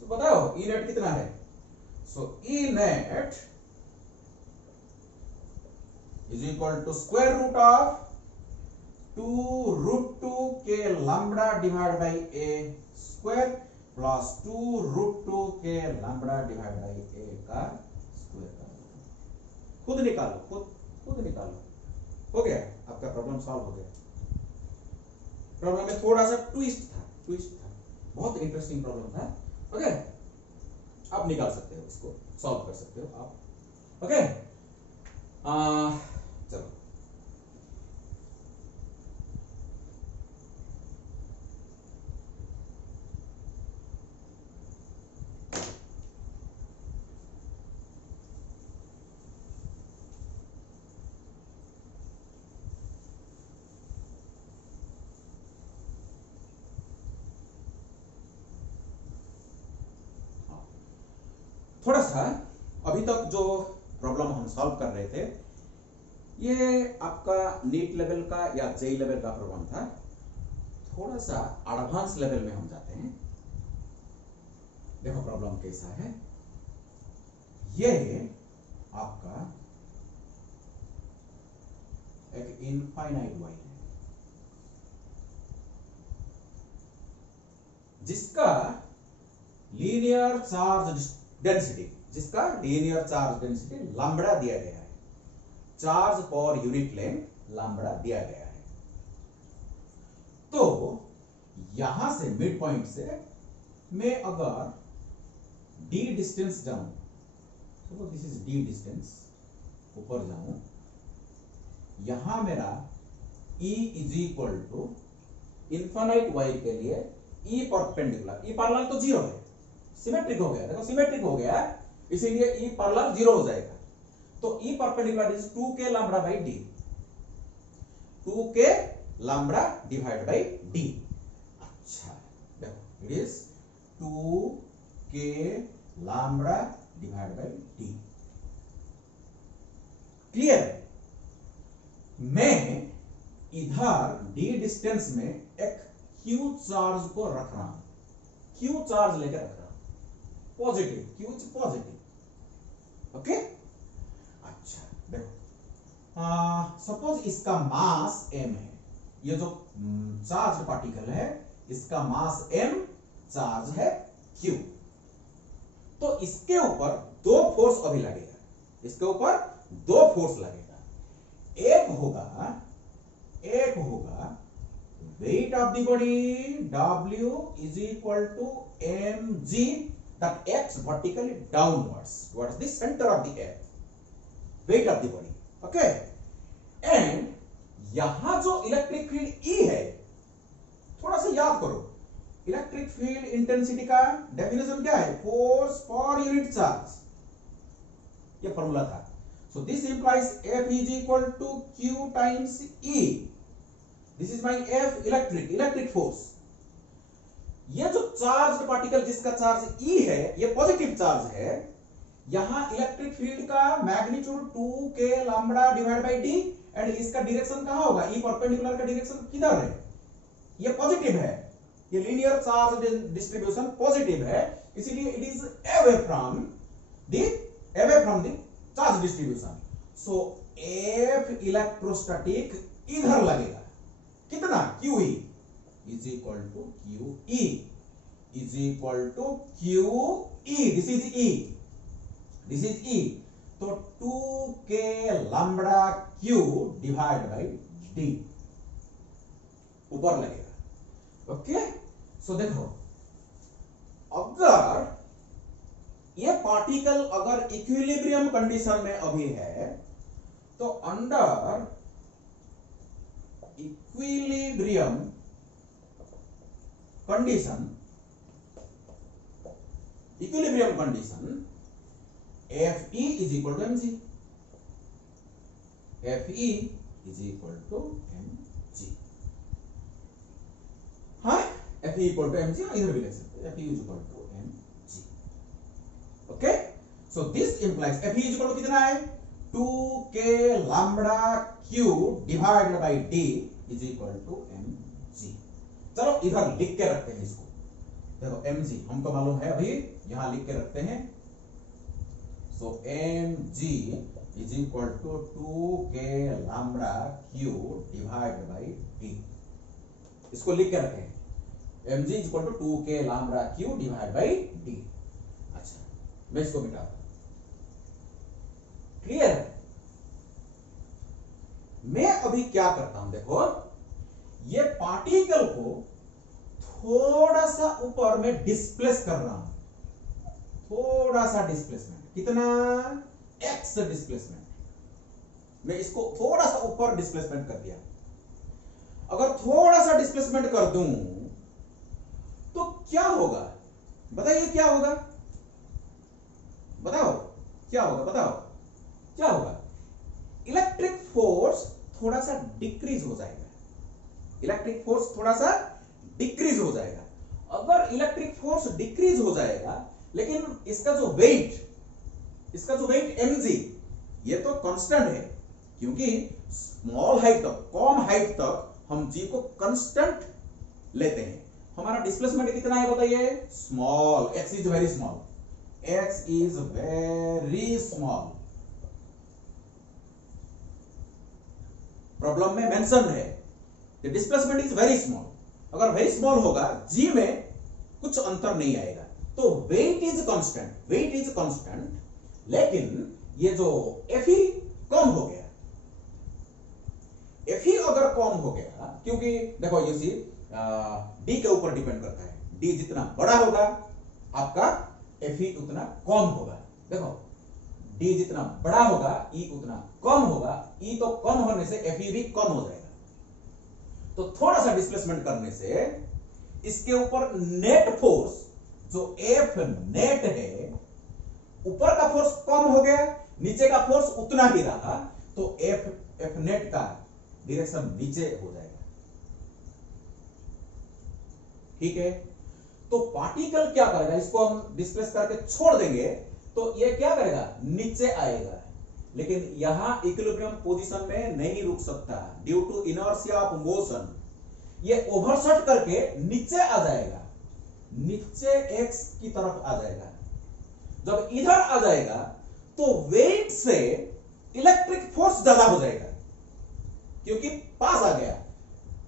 तो बताओ ई नेट कितना है। So E net is equal to square root of 2 root two के lambda divide by A square plus 2 root two के लैम्बडा डिवाइड बाई ए का स्क्वायर। खुद निकालो, खुद निकालो, हो गया आपका प्रॉब्लम सॉल्व हो गया। प्रॉब्लम में थोड़ा सा ट्विस्ट था, बहुत इंटरेस्टिंग प्रॉब्लम था। ओके, आप निकाल सकते हो, इसको सॉल्व कर सकते हो आप। ओके, चलो थोड़ा सा अभी तक जो प्रॉब्लम हम सॉल्व कर रहे थे, ये आपका नीट लेवल का या जेई लेवल का प्रॉब्लम था। थोड़ा सा एडवांस लेवल में हम जाते हैं। देखो प्रॉब्लम कैसा है, ये आपका एक इनफाइनाइट वायर है जिसका लीनियर चार्ज डेंसिटी लैम्बडा दिया गया है, charge per unit length lambda दिया गया है। तो यहां से मिड पॉइंट से मैं अगर d डिस्टेंस जाऊं, suppose this is d distance, ऊपर जाऊं, यहां मेरा E is equal to infinite wire के लिए E परपेंडिकुलर, E पैरेलल तो 0 है, सिमेट्रिक हो गया, देखो सिमेट्रिक हो गया, इसीलिए E पैरेलल 0 हो जाएगा। तो E perpendicular is 2k lambda by d, 2k lambda divide by d। अच्छा देखो it is 2k lambda divide by d। Clear है? मैं इधर d डिस्टेंस में एक क्यू चार्ज को रख रहा हूं, क्यू चार्ज लेकर रख रहा हूं, positive, Q is positive. Okay, अच्छा देखो, सपोज इसका मास m है, ये जो चार्ज पार्टिकल है इसका मास m, चार्ज है q, तो इसके ऊपर दो फोर्स अभी लगेगा, इसके ऊपर दो फोर्स लगेगा, एक होगा weight of the body W is equal to mg, that acts vertically downwards towards the center of the earth, weight of the body, okay, and यहां जो इलेक्ट्रिक फील्ड E है, थोड़ा सा याद करो, इलेक्ट्रिक फील्ड इंटेंसिटी का definition क्या है, फोर्स पर यूनिट चार्ज, ये फॉर्मूला था। So this implies F is equal to Q times E, this is my F electric force. ये जो चार्ज पार्टिकल जिसका चार्ज E है, ये पॉजिटिव चार्ज है, यहां इलेक्ट्रिक फील्ड का magnitude 2k lambda divide by d, and इसका direction कहां होगा, E परपेंडिकुलर का डायरेक्शन किधर है, ये पॉजिटिव है, ये लीनियर चार्ज डिस्ट्रीब्यूशन पॉजिटिव है, इसीलिए it is away from the charge distribution. So F electrostatic इधर लगेगा, कितना, QE is equal to QE is equal to QE, this is E, तो 2k lambda Q divide by D ऊपर लगेगा। Okay, सो देखो, अगर ये पार्टिकल अगर इक्विलिब्रियम कंडीशन में अभी है, तो under equilibrium condition Fe is equal to mg, Fe is equal to mg, हाँ, Fe equal to mg, इधर भी लिख सकते हैं, Fe is equal to mg। Okay, so this implies Fe is equal to कितना है, 2k lambda Q divided by D is equal to mg। चलो इधर लिख के रखते हैं इसको, देखो mg हमको मालूम है, अभी यहां लिख के रखते हैं। सो mg is equal to 2k lambda Q divided by D, इसको लिख के रखें, mg is equal to 2k lambda Q divided by D। अच्छा, मैं इसको मिटाता हूं, क्लियर है। मैं अभी क्या करता हूं, देखो, ये पार्टिकल को थोड़ा सा ऊपर में डिस्प्लेस कर रहा हूं, थोड़ा सा डिस्प्लेसमेंट, कितना, x डिस्प्लेसमेंट, मैं इसको थोड़ा सा ऊपर डिस्प्लेसमेंट कर दिया। अगर थोड़ा सा डिस्प्लेसमेंट कर दूं तो क्या होगा, बताइए क्या होगा, बताओ क्या होगा, बताओ क्या होगा, इलेक्ट्रिक फोर्स थोड़ा सा डिक्रीज हो जाएगा, इलेक्ट्रिक फोर्स थोड़ा सा डिक्रीज हो जाएगा। अगर इलेक्ट्रिक फोर्स डिक्रीज हो जाएगा, लेकिन इसका जो वेट mg, ये तो कांस्टेंट है, क्योंकि स्मॉल हाइट तक, कम हाइट तक हम g को कांस्टेंट लेते हैं। हमारा डिस्प्लेसमेंट कितना है बताइए, small, x is very small, x is very small, problem में मेंशन है, the displacement is very small. अगर वेरी स्मॉल होगा, g में कुछ अंतर नहीं आएगा, तो वेट इज कांस्टेंट, लेकिन ये जो Fe कम हो गया, Fe अगर कम हो गया, क्योंकि देखो ये सी D के ऊपर डिपेंड करता है, D जितना बड़ा होगा आपका Fe उतना कम होगा। देखो D जितना बड़ा होगा E उतना कम होगा, E तो कम होने से Fe भी कम हो जाएगा। तो थोड़ा सा डिस्प्लेसमेंट करने से इसके ऊपर नेट फोर्स जो F नेट है, ऊपर का फोर्स कम हो गया, नीचे का फोर्स उतना ही रहा, तो F नेट का डायरेक्शन नीचे हो जाएगा। ठीक है, तो पार्टिकल क्या करेगा, इसको हम डिस्प्लेस करके छोड़ देंगे तो ये क्या करेगा, नीचे आएगा, लेकिन यहां इक्विलिब्रियम पोजीशन में नहीं रुक सकता due to inertia of motion. ये ओवरशॉट करके नीचे आ जाएगा, नीचे x की तरफ आ जाएगा। जब इधर आ जाएगा तो वेट से इलेक्ट्रिक फोर्स ज्यादा हो जाएगा, क्योंकि पास आ गया,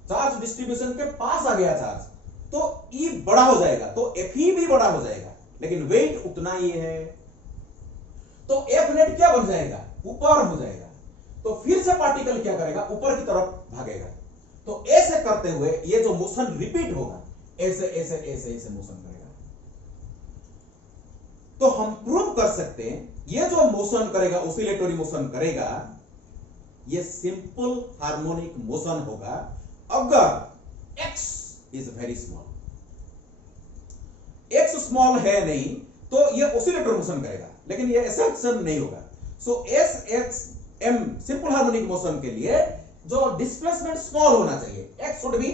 चार्ज डिस्ट्रीब्यूशन के पास आ गया चार्ज, तो E बड़ा हो जाएगा, तो Fe भी बड़ा हो जाएगा, लेकिन वेट उतना ही है, तो F नेट क्या बन जाएगा, ऊपर हो जाएगा। तो फिर से पार्टिकल क्या करेगा, ऊपर की तरफ भागेगा। तो ऐसे करते हुए ये जो मोशन रिपीट होगा, ऐसे ऐसे ऐसे ऐसे मोशन करेगा। तो हम प्रूव कर सकते हैं ये जो मोशन करेगा, ऑसिलेटरी मोशन करेगा, ये सिंपल हार्मोनिक मोशन होगा अगर x is very small. x small है नहीं तो ये ऑसिलेटर मोशन करेगा, लेकिन ये ऐसा एक्शन नहीं होगा। So S X M simple harmonic motion के लिए जो डिस्प्लेसमेंट स्मॉल होना चाहिए, x should be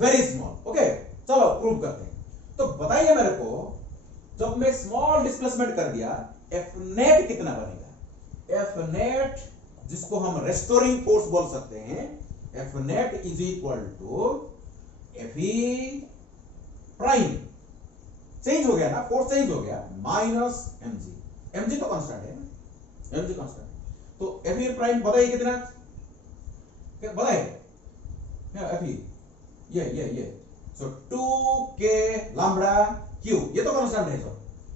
very small. Okay, चलो प्रूव करते हैं। तो बताइए मेरे को, जब मैं स्मॉल डिस्प्लेसमेंट कर दिया, एफ नेट कितना बनेगा? एफ नेट, जिसको हम रेस्टोरिंग फोर्स बोल सकते हैं, F net is equal to F E prime, change हो गया ना, फोर्स चेंज हो गया, माइनस एमजी। एमजी तो कांस्टेंट है ना, एमजी कांस्टेंट। तो एफ ई प्राइम बताइए कितना, क्या बताइए? एफ ई ये सो 2k लैम्बडा क्यू, ये तो कांस्टेंट है।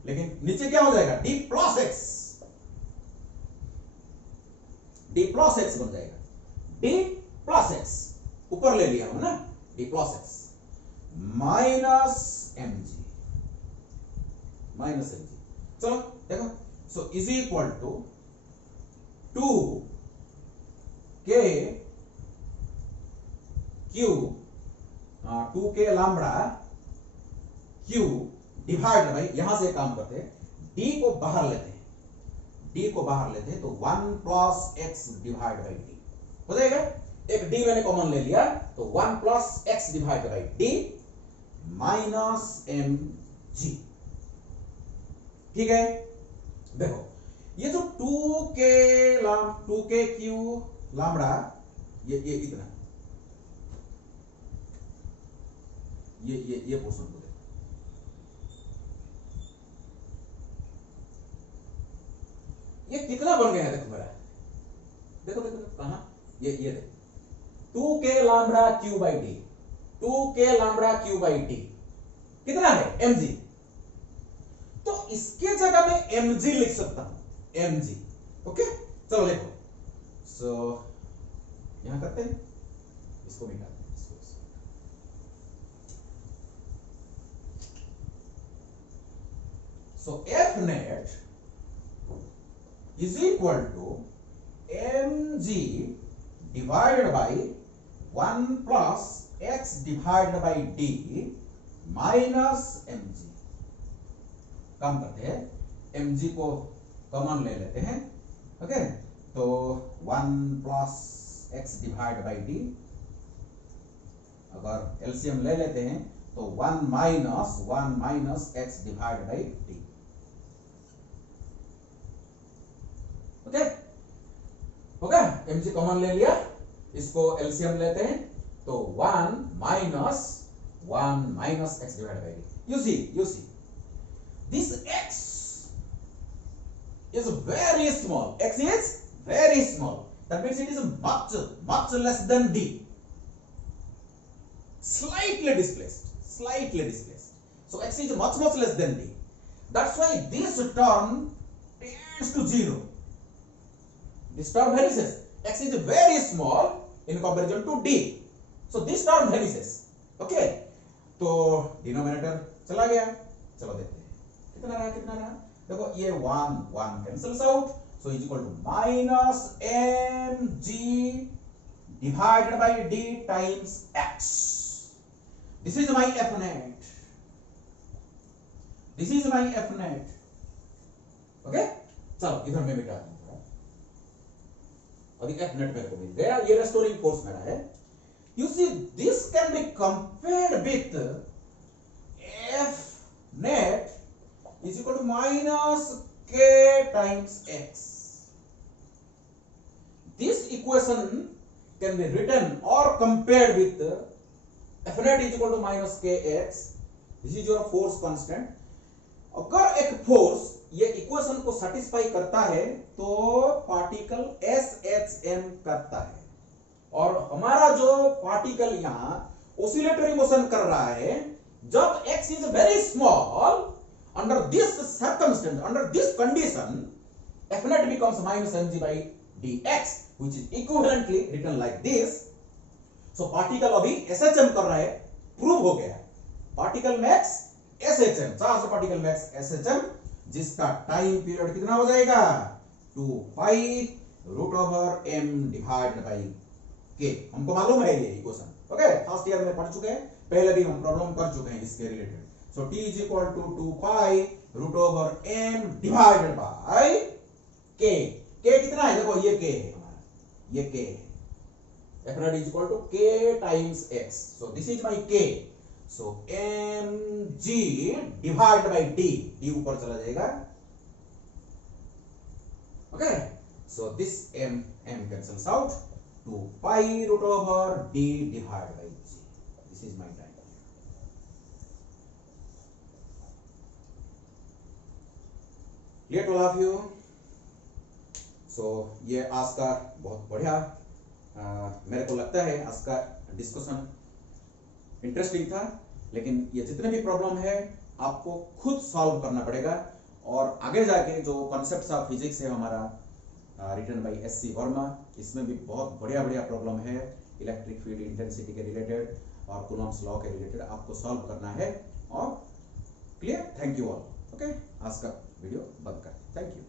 लेकिन नीचे क्या हो जाएगा, D plus x, D plus x बन जाएगा, डी प्लस एक्स ऊपर ले लिया हम ना, D plus x minus mg, minus mg. चलो देखो, so is equal to 2k Q, 2k lambda Q divide by, यहां से काम करते हैं, d को बाहर लेते हैं, d को बाहर लेते हैं, तो 1 plus x divide by D हो जाएगा। एक d मैंने कॉमन ले लिया, तो 1 plus x divide by D minus M G. ठीक है, देखो ये जो 2k क्यू लैम्बडा, ये इतना, ये पोर्शन को देखो, ये कितना बन गया है, देखो मेरा, देखो कहां, ये देखो 2k lambda Q by D, 2k lambda Q by D कितना है, mg। तो इसके जगह में mg लिख सकता हूं, mg। ओके, चलो देखो, सो यहां करते हैं, इसको मिटाते हैं, so F net is equal to mg divided by 1 plus x divided by d minus mg। काम करते हैं, mg को कॉमन ले लेते हैं। ओके, तो 1 plus x divide by d, अगर एलसीएम ले लेते हैं तो 1 minus x divide by d। Okay, हो गया, mg कॉमन ले लिया, इसको एलसीएम लेते हैं, तो 1 minus x divide by d। You see this x is very small, x is very small, that means it is much less than d, slightly displaced, so x is much less than d. That's why this term tends to 0. This term vanishes, x is very small in comparison to d, so this term vanishes. Okay, तो denominator चला गया, चलो देखते हैं कितना रहा, देखो ये 1 cancels out, so is equal to minus mg divided by d times x. This is my F net, okay, चलो इधर मैं मिटा दूंगा, अभी F net मेरे को मिल गया, ये रेस्टोरिंग फोर्स मेरा है। You see, this can be compared with F net is equal to minus k times x. This equation can be written or compared with F net is equal to minus kx. This is your force constant. अगर एक force ये equation को satisfy करता है तो particle SHM करता है, और हमारा जो पार्टिकल यहां ऑसिलेटरी मोशन कर रहा है, जब x is very small, under this circumstance, under this condition, F net becomes minus mg by dx, which is equivalently written like this. So particle अभी SHM कर रहा है, प्रूव हो गया, particle makes SHM, charge particle makes SHM, जिसका time period कितना हो जाएगा 2 pi root over m divided by k. हमको मालूम है ये इक्वेशन, ओके, फर्स्ट ईयर में पढ़ चुके हैं, पहले भी हम प्रॉब्लम कर चुके हैं इसके related. So t is equal to 2 pi root over m divided by k. k कितना है, देखो ये k है हमारा, ये k है. F net is equal to k times x. So this is my k. So mg divided by d. d ऊपर चला जाएगा. Okay. So this m cancels out. 2 pi root over d divided by g. This is my time. Clear to all of you? So ये आज का बहुत बढ़िया, मेरे को लगता है आज का डिस्कशन इंटरेस्टिंग था, लेकिन ये जितने भी प्रॉब्लम है आपको खुद सॉल्व करना पड़ेगा, और आगे जाके जो कॉन्सेप्ट्स ऑफ फिजिक्स है हमारा रिटन बाय SC वर्मा, इसमें भी बहुत बढ़िया बढ़िया प्रॉब्लम है इलेक्ट्रिक फील्ड इंटेंसिटी के रिलेटेड और कूलॉम्स लॉ के रिलेटेड आपको सॉल्व करना है. और clear? Thank you all. Okay, आज का वीडियो बंद कर, थैंक यू.